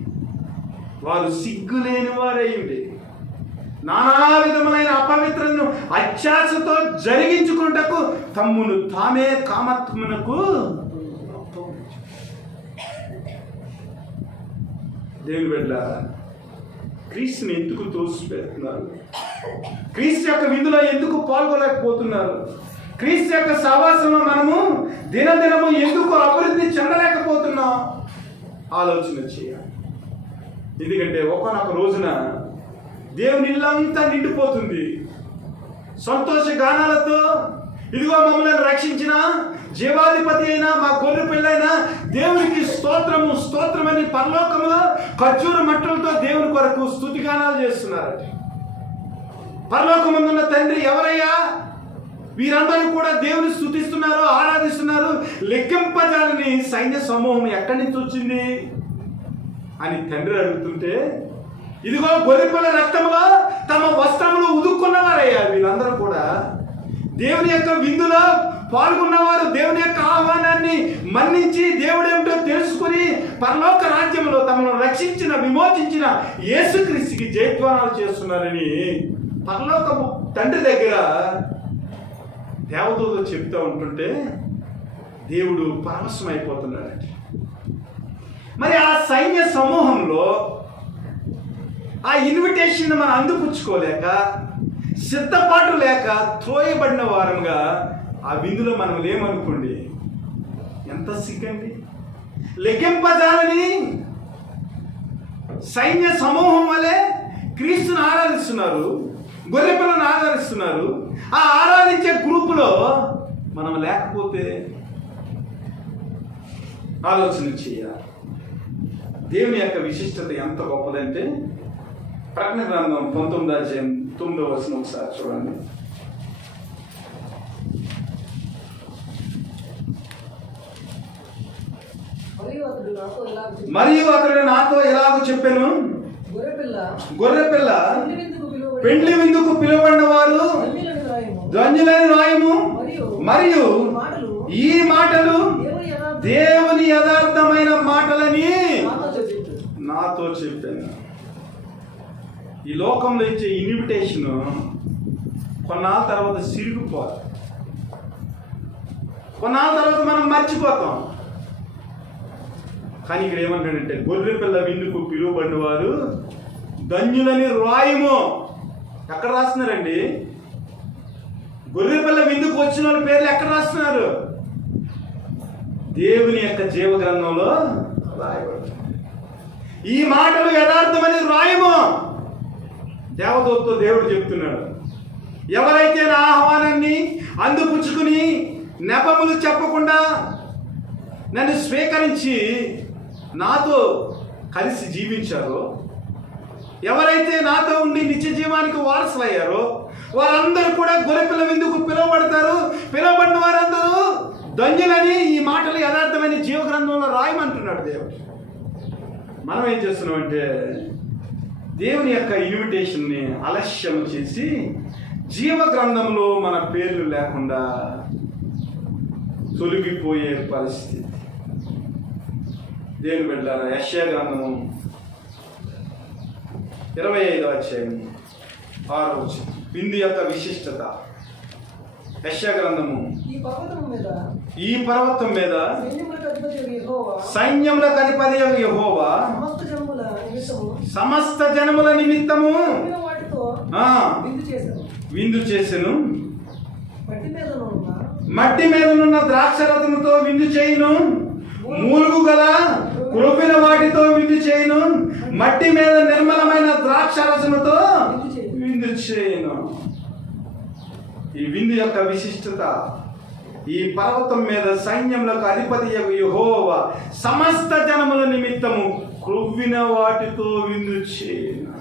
వారు సిగ్గులేని వారైంది నానా విధములైన అపవిత్రను అత్యాశతో జరిగించుకున్నటకు తమ్మును తామే కామత్వమునకు. దేవుని బిడ్డ, క్రీస్తుని ఎందుకు తోసిపెడుతున్నారు? క్రీస్తు యొక్క విందులో ఎందుకు పాల్గొనలేకపోతున్నారు? క్రీస్తు యొక్క సహవాసంలో మనము దినదినము ఎందుకు అభివృద్ధి చెందలేకపోతున్నాం? ఆలోచన చేయాలి. ఎందుకంటే ఒకనొక రోజున దేవుని ఇల్లంతా నిండిపోతుంది సంతోష గానాలతో. ఇదిగో మమ్మల్ని రక్షించిన జీవాధిపతి అయినా మా గొర్రె పిల్లైనా దేవునికి స్తోత్రము స్తోత్రమని పరలోకములో ఖర్జూర మట్టలతో దేవుని కొరకు స్తుతిగానాలు చేస్తున్నారు. పరలోకమున్న తండ్రి ఎవరయ్యా? వీరందరూ కూడా దేవుని స్తుతిస్తున్నారు, ఆరాధిస్తున్నారు. లెక్కింపజాలని సైన్య సమూహం ఎక్కడి నుంచి వచ్చింది అని తండ్రి అడుగుతుంటే, ఇదిగో గొర్రెపిల్ల రక్తంలో తమ వస్త్రములు ఉదుక్కున్నవారయ్యా వీళ్ళందరూ కూడా. దేవుని యొక్క విందులో పాల్గొన్నవారు, దేవుని యొక్క ఆహ్వానాన్ని మన్నించి దేవుడేమిటో తెలుసుకుని పరలోక రాజ్యంలో తమను రక్షించిన విమోచించిన యేసుక్రీస్తుకి జయధ్వానాలు చేస్తున్నారని పరలోకపు తండ్రి దగ్గర దేవతలతో చెప్తూ ఉంటుంటే దేవుడు పరవశం అయిపోతున్నాడంటే. మరి ఆ సైన్య సమూహంలో ఆ ఇన్విటేషన్ మనం అందిపుచ్చుకోలేక, సిద్ధపాటు లేక త్రోయబడిన వారంగా ఆ విందులో మనం లేమనుకోండి, ఎంత సిగ్గండి. లెక్కింపజాలని సైన్య సమూహం వలె క్రీస్తుని ఆరాధిస్తున్నారు, గొర్రెపిల్లను ఆరాధిస్తున్నారు. ఆ ఆరాధించే గ్రూపులో మనం లేకపోతే ఆలోచన చేయాలి. దేవుని యొక్క విశిష్టత ఎంత గొప్పదంటే, ప్రకటన గ్రంథం 19వ అధ్యాయం 9వ వచనం ఒకసారి చూడండి. మరియు అతడు నాతో ఎలాగో చెప్పాను, గొర్రెపిల్ల పెండ్లి విందుకు పిలువబడిన వారు ధన్యులని రాయము. మరియు ఈ మాటలు దేవుని యథార్థమైన మాటలని నాతో చెప్పాను. ఈ లోకంలో ఇచ్చే ఇన్విటేషన్ కొన్నాళ్ళ తర్వాత సిరిగిపోదు, కొన్నాళ్ళ తర్వాత మనం మర్చిపోతాం. కానీ ఇక్కడ ఏమంటాడంటే, గొర్రెపిల్ల విందుకు పిలువబడిన వారు ధన్యులని రాయము. ఎక్కడ రాస్తున్నారండి? గొర్రెపిల్ల విందుకు వచ్చిన వాళ్ళ పేర్లు ఎక్కడ రాస్తున్నారు? దేవుని యొక్క జీవ గ్రంథంలో రాయబడి. ఈ మాటలు యథార్థమని రాయము. దేవదూతతో దేవుడు చెప్తున్నాడు, ఎవరైతే నా ఆహ్వానాన్ని అందిపుచ్చుకుని నెపములు చెప్పకుండా నన్ను స్వీకరించి నాతో కలిసి జీవించారో, ఎవరైతే నాతో ఉండి నిత్య జీవానికి వారసులయ్యారో వారందరూ కూడా గొర్రెపిల్ల విందుకు పిలువబడతారు. పిలువబడిన వారందరూ ధన్యులని ఈ మాటలు యథార్థమైన జీవ గ్రంథంలో రాయమంటున్నాడు దేవుడు. మనం ఏం చేస్తున్నామంటే దేవుని యొక్క ఇన్విటేషన్ని ఆలస్యం చేసి జీవ గ్రంథంలో మన పేర్లు లేకుండా తొలగిపోయే పరిస్థితి. దేవుని బిడ్డలారా, యెషయా గ్రంథము 25వ అధ్యాయం 6వ వచనం. విందు యొక్క విశిష్టత. యెషయా గ్రంథము ఈ పర్వతం మీద సైన్యములకు అధిపతి యెహోవా సమస్త జనముల నిమిత్తము విందు చేసెను. మట్టి మీదనున్న ద్రాక్షరథముతో విందు చేయును. మూలుగు గల క్రొవ్విన వాటితో విందు చేయును. మట్టి మీద నిర్మలమైన ద్రాక్షరసముతో విందు చేయును. ఈ విందు యొక్క విశిష్టత. ఈ పర్వతం మీద సైన్యములకు అధిపతి యెహోవా సమస్త జనముల నిమిత్తము క్రొవ్విన వాటితో విందు చేయును.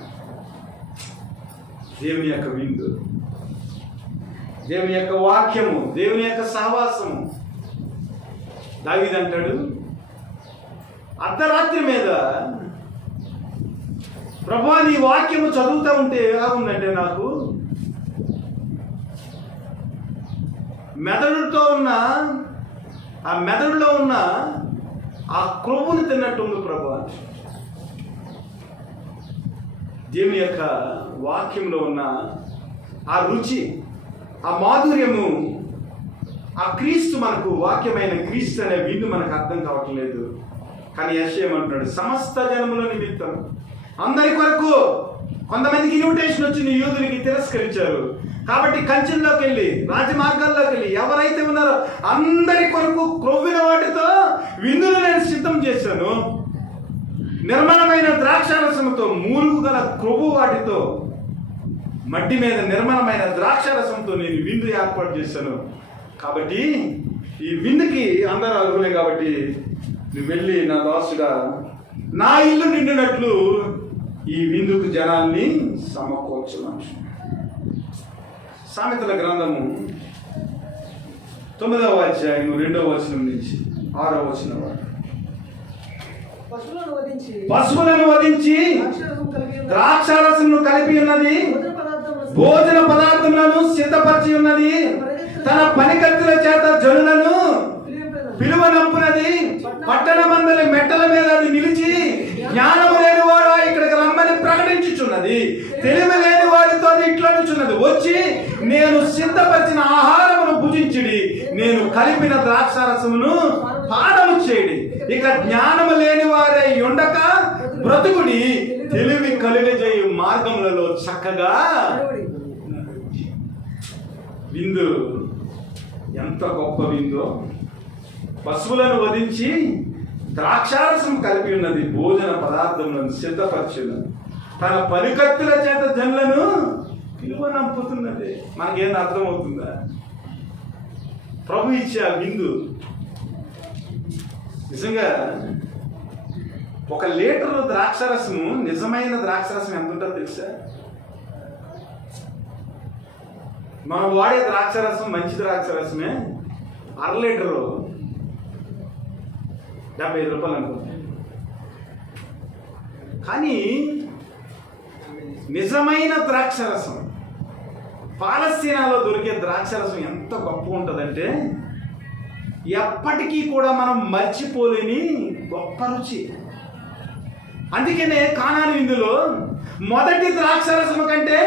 దేవుని యొక్క విందు, దేవుని యొక్క వాక్యము, దేవుని యొక్క సహవాసము. దావీదు అంటాడు, అర్ధరాత్రి మీద ప్రభువా నీ వాక్యము చదువుతూ ఉంటే ఎలా ఉందంటే నాకు మెదడుతో ఉన్న ఆ మెదడులో ఉన్న ఆ క్రొవ్వును తిన్నట్టుంది ప్రభువా. దేవుని యొక్క వాక్యంలో ఉన్న ఆ రుచి, ఆ మాధుర్యము, ఆ క్రీస్తు, మనకు వాక్యమైన క్రీస్తు అనే విందు మనకు అర్థం కావట్లేదు. కానీ యెషయా అంటున్నాడు సమస్త జనముల నిమిత్తం, అందరి కొరకు. కొంతమందికి ఇన్విటేషన్ వచ్చింది, యూదునికి తిరస్కరించారు. కాబట్టి కంచెల్లోకి వెళ్ళి రాజమార్గాల్లోకి వెళ్ళి ఎవరైతే ఉన్నారో అందరి కొరకు క్రొవ్విన వాటితో విందులు నేను సిద్ధం చేశాను. నిర్మలమైన ద్రాక్షారసంతో, మూలుగు గల క్రొవ్వు వాటితో, మట్టి మీద నిర్మలమైన ద్రాక్షారసంతో నేను విందు ఏర్పాటు చేశాను. కాబట్టి ఈ విందుకి అందరూ అర్హులే. కాబట్టి నువ్వు వెళ్ళి నా దాసుడా నా ఇల్లు నిండినట్లు ఈ విందుకు జనాన్ని సమకూర్చున్నాను. సామెతల గ్రంథము 9వ అధ్యాయం 2వ వచనం నుంచి 6వ వచనం వరకు. పశువులను వధించి ద్రాక్షారసమును కలిపి ఉన్నది, భోజన పదార్థములను సిద్ధపరిచి ఉన్నది, తన పనికత్తుల చేత జనులను పిలువనంపునది, పట్టణమందలి మెట్టల మీద అది నిలిచి జ్ఞానము లేని వాడు ఇక్కడికి రమ్మని ప్రకటించుచున్నది, తెలివి లేని వారితో ఇట్లనుచున్నది, వచ్చి నేను సిద్ధపరిచిన ఆహారమును భుజించుడి, నేను కలిపిన ద్రాక్షారసమును పానము చేయడి, ఇక జ్ఞానము లేని వారే ఉండక బ్రతుకుడి, తెలివి కలుగజేయు మార్గములలో చక్కగా. విందు ఎంత గొప్ప విందో. పశువులను వధించి ద్రాక్షారసం కలిపి ఉన్నది, భోజన పదార్థములను సిద్ధపరిచినది, తన పనికత్తుల చేత జనులను పిలువనంపుతున్నది. మనకేం అర్థమవుతుందా? ప్రభు ఇచ్చే ఆ విందు నిజంగా 1 లీటరు ద్రాక్షరసము, నిజమైన ద్రాక్షరసం ఎంత ఉంటుందో తెలుసా? మనం వాడే ద్రాక్షరసం మంచి ద్రాక్షరసమే 1/2 లీటరు 75 రూపాయలు అనుకుంటా. కానీ నిజమైన ద్రాక్షరసం, పాలస్తీనాలో దొరికే ద్రాక్షరసం ఎంత గొప్ప ఉంటుందంటే ఎప్పటికీ కూడా మనం మర్చిపోలేని గొప్ప రుచి. అందుకనే కానాను విందులో మొదటి ద్రాక్షరసం కంటే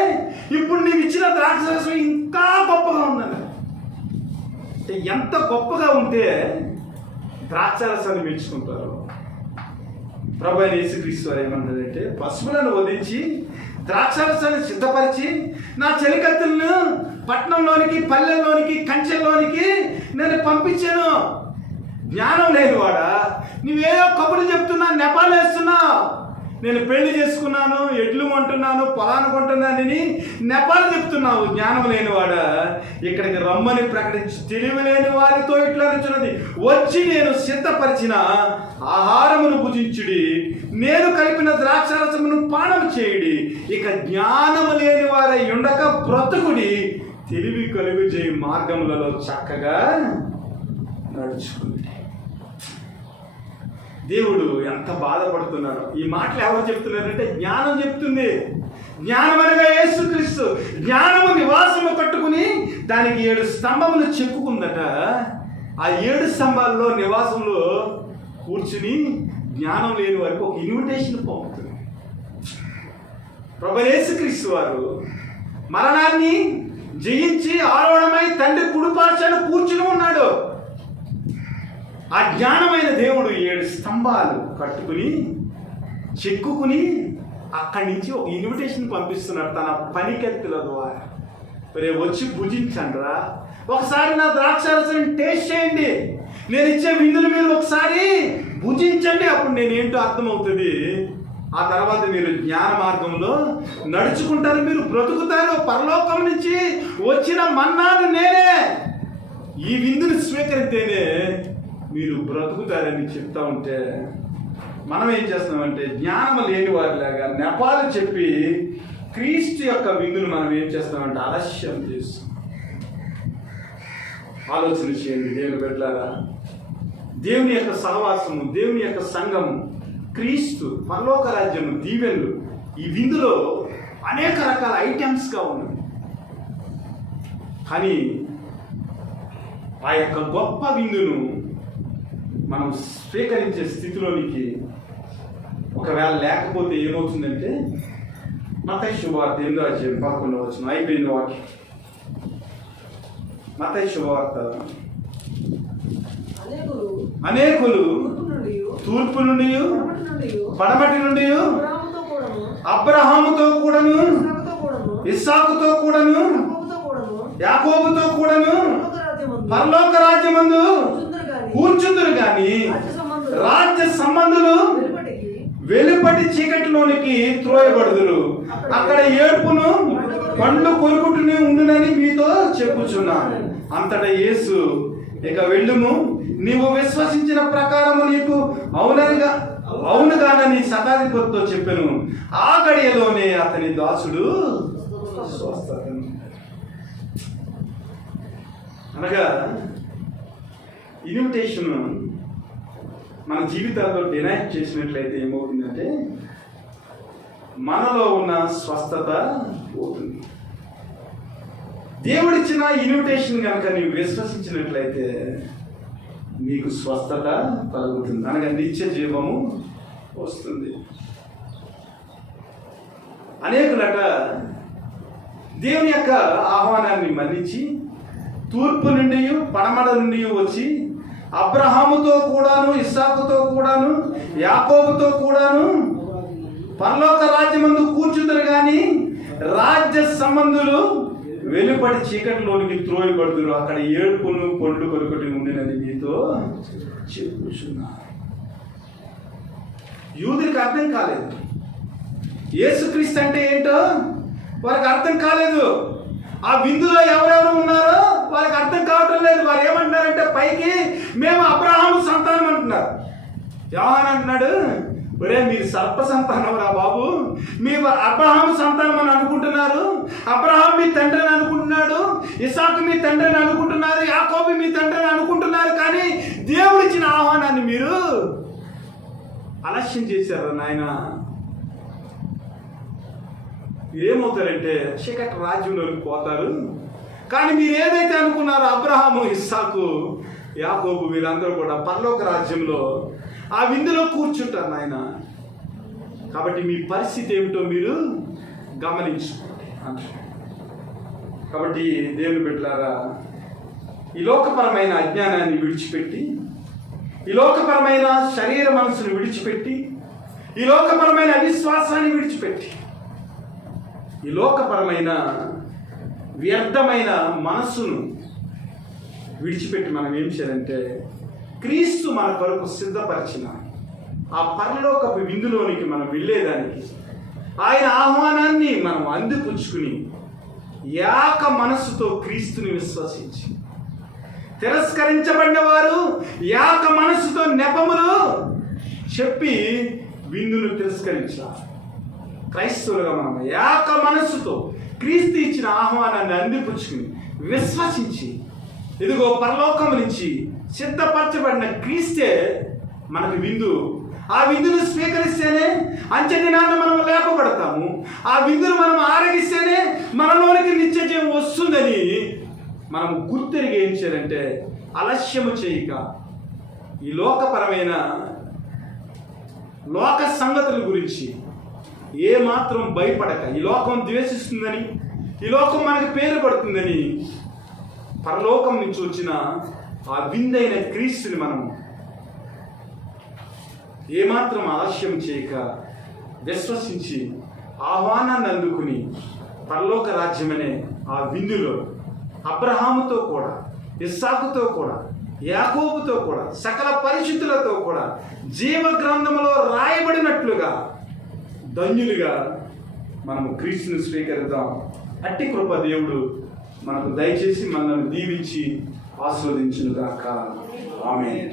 ఇప్పుడు నీవు ఇచ్చిన ద్రాక్షరసం ఇంకా గొప్పగా ఉందని. అంటే ఎంత గొప్పగా ఉంటే ద్రాక్షరసాన్ని మెచ్చుకుంటారు. ప్రభు అయిన యేసుక్రీస్తు వారు ఏమన్నారంటే, పశువులను వధించి ద్రాక్షరసాన్ని సిద్ధపరిచి నా చెలికత్తులను పట్టణంలోనికి, పల్లెల్లోనికి, కంచెల్లోనికి నేను పంపించాను. జ్ఞానం లేనివాడా, నువ్వేదో కబుర్లు చెప్తున్నా, నెపాలు వేస్తున్నావు. నేను పెళ్లి చేసుకున్నాను, ఎడ్లు కొంటున్నాను, పొలాన్ని కొంటున్నానని నెపాలు చెప్తున్నావు. జ్ఞానం లేనివాడా, ఇక్కడికి రమ్మని ప్రకటించి తెలివి లేని వారితో ఇట్లా నిల్చున్నది, వచ్చి నేను సిద్ధపరిచిన ఆహారమును భుజించుడి, నేను కలిపిన ద్రాక్షారసమును పానం చేయుడి, ఇక జ్ఞానము లేని వారై ఉండక బ్రతుకుడి, తెలివి కలుగు చేయి మార్గములలో చక్కగా నడుచుకుంది. దేవుడు ఎంత బాధపడుతున్నాడో. ఈ మాటలు ఎవరు చెప్తున్నారంటే జ్ఞానం చెప్తుంది. జ్ఞానం అనగా యేసుక్రీస్తు. జ్ఞానము నివాసము కట్టుకుని దానికి 7 స్తంభములు చెక్కుకుందట. ఆ 7 స్తంభాల్లో నివాసంలో కూర్చుని జ్ఞానం లేని వారికి ఒక ఇన్విటేషన్ పంపుతుంది. ప్రభువైన యేసుక్రీస్తు వారు మరణాన్ని జయించి ఆరోహణమై తండ్రి కుడిపార్శ్వాన కూర్చుని ఉన్నాడు. ఆ జ్ఞానమైన దేవుడు 7 స్తంభాలు కట్టుకుని చెక్కుకుని అక్కడి నుంచి ఒక ఇన్విటేషన్ పంపిస్తున్నాడు తన పనికత్తుల ద్వారా. రే వచ్చి భుజించండిరా, ఒకసారి నా ద్రాక్షారసం టేస్ట్ చేయండి, నేను ఇచ్చే విందులు మీరు ఒకసారి భుజించండి, అప్పుడు నేనేంటో అర్థమవుతుంది. ఆ తర్వాత మీరు జ్ఞాన మార్గంలో నడుచుకుంటారు, మీరు బ్రతుకుతారు. పరలోకం నుంచి వచ్చిన మన్నాను నేనే, ఈ విందుని స్వీకరిస్తేనే మీరు బ్రతుకుతారని చెప్తా ఉంటే మనం ఏం చేస్తున్నామంటే జ్ఞానం లేని వారిలాగా నెపాలు చెప్పి క్రీస్తు యొక్క విందును మనం ఏం చేస్తామంటే ఆలస్యం చేస్తాం. ఆలోచన చేయండి దేవుని బిడ్డలారా. దేవుని యొక్క సహవాసము, దేవుని యొక్క సంఘము, క్రీస్తు, పరలోక రాజ్యము, దీవెనలు, ఈ విందులో అనేక రకాల ఐటమ్స్గా ఉన్నాయి. కానీ ఆ యొక్క గొప్ప విందును మనం స్వీకరించే స్థితిలోనికి ఒకవేళ లేకపోతే ఏమవుతుందంటే మత్తయి శుభవార్త 8వ అధ్యాయం 11వ వచనం అయిపోయింది వాక్యం. మత్తయి శుభవార్త అనేకులు తూర్పు నుండి పడమటి నుండి అబ్రహాముతో కూడాను ఇస్సాకుతో కూడాను యాకోబుతో కూడాను పరలోక రాజ్యమందు కూర్చుందురు గాని రాజ్య సంబంధులు వెలుపటి చీకటిలోనికి త్రోయబడుదురు, అక్కడ ఏడుపును పండ్లు కొరుకుటూనే ఉండునని మీతో చెప్పుచున్నాను. అంతటా యేసు ఇక వెళ్ళుము, నీవు విశ్వసించిన ప్రకారము నీకు అవునుగానని శతాధిపతితో చెప్పెను. ఆ గడియలోనే అతని దాసుడు స్వస్థత. అనగా ఇన్విటేషన్ మన జీవితాల్లో డినైట్ చేసినట్లయితే ఏమవుతుందంటే మనలో ఉన్న స్వస్థత పోతుంది. దేవుడిచ్చిన ఇన్విటేషన్ కనుక నీవు విశ్వసించినట్లయితే నీకు స్వస్థత కలుగుతుంది, అనగా నిత్య జీవము వస్తుంది. అనేకులట దేవుని యొక్క ఆహ్వానాన్ని మన్నించి తూర్పు నుండి పడమర నుండి వచ్చి అబ్రహాముతో కూడాను ఇస్సాకుతో కూడాను యాకోబుతో కూడాను పరలోక రాజ్యమందు కూర్చుందరు కానీ రాజ్య సంబంధులు వెలుపడి చీకటిలోనికి త్రోయబడుతురు, అక్కడ ఏడుపును పండ్లు కొరుకుటి ఉండినది మీతో చెప్పుచున్నారు. యూదులకు అర్థం కాలేదు యేసుక్రీస్తు అంటే ఏంటో, వారికి అర్థం కాలేదు. ఆ విందులో ఎవరెవరు ఉన్నారో వారికి అర్థం కావటం లేదు. వారు ఏమంటున్నారంటే పైకి మేము అబ్రహాము సంతానం అంటున్నారు. యోహాను అంటున్నాడు, ఒరే మీరు సర్ప సంతానం రా బాబు, మీ అబ్రహాము సంతానం అని అనుకుంటున్నారు, అబ్రహాం మీ తండ్రి అని అనుకుంటున్నాడు, ఇస్సాకు మీ తండ్రి అని అనుకుంటున్నారు, యాకోబు మీ తండ్రి అని అనుకుంటున్నారు, కానీ దేవుడిచ్చిన ఆహ్వానాన్ని మీరు ఆలస్యం చేశారు నాయన. ఏమవుతారంటే చీకటి రాజ్యంలోకి పోతారు. కానీ మీరు ఏదైతే అనుకున్నారో అబ్రహాము ఇస్సాకు యాకోబు వీరందరూ కూడా పరలోక రాజ్యంలో ఆ విందులో కూర్చుంటారు నాయన. కాబట్టి మీ పరిస్థితి ఏమిటో మీరు గమనించుకోండి అంటారు. కాబట్టి దేవుని బిడ్డలారా, ఈ లోకపరమైన అజ్ఞానాన్ని విడిచిపెట్టి, ఈ లోకపరమైన శరీర మనసును విడిచిపెట్టి, ఈ లోకపరమైన అవిశ్వాసాన్ని విడిచిపెట్టి, ఈ లోకపరమైన వ్యర్థమైన మనస్సును విడిచిపెట్టి మనం ఏం చేయాలంటే క్రీస్తు మన కొరకు సిద్ధపరిచిన ఆ పరలోకపు విందులోనికి మనం వెళ్ళేదానికి ఆయన ఆహ్వానాన్ని మనం అందిపుచ్చుకుని ఏక మనస్సుతో క్రీస్తుని విశ్వసించి, తిరస్కరించబడిన వారు ఏక మనస్సుతో నెపములు చెప్పి విందును తిరస్కరించాలి. క్రైస్తవులుగా మనం ఏక మనస్సుతో క్రీస్తు ఇచ్చిన ఆహ్వానాన్ని అందిపుచ్చుకుని విశ్వసించి, ఇదిగో పరలోకం నుంచి సిద్ధపరచబడిన క్రీస్తే మనకు విందు. ఆ విందును స్వీకరిస్తేనే అంచెదినాన్న మనం లేపబడతాము. ఆ విందును మనం ఆరగిస్తేనే మనలోనికి నిత్య జీవం వస్తుందని మనం గుర్తెరిగి ఏం చేయాలంటే ఆలస్యము చేయక ఈ లోకపరమైన లోక సంగతుల గురించి ఏమాత్రం భయపడక, ఈ లోకం ద్వేషిస్తుందని, ఈ లోకం మనకు పేరు పడుతుందని పరలోకం నుంచి వచ్చిన ఆ విందైన క్రీస్తుని మనం ఏమాత్రం ఆలస్యం చేయక విశ్వసించి ఆహ్వానాన్ని అందుకుని పరలోక రాజ్యమనే ఆ విందులో అబ్రహాముతో కూడా, ఇస్సాకుతో కూడా, యాకోబుతో కూడా, సకల పరిశుద్ధులతో కూడా జీవ గ్రంథములో రాయబడినట్లుగా ధన్యులుగా మనము క్రీస్తుని స్వీకరిద్దాం. అట్టి కృప దేవుడు మనకు దయచేసి మనల్ని దీవించి ఆశీర్వదించును గాక. ఆమేన్.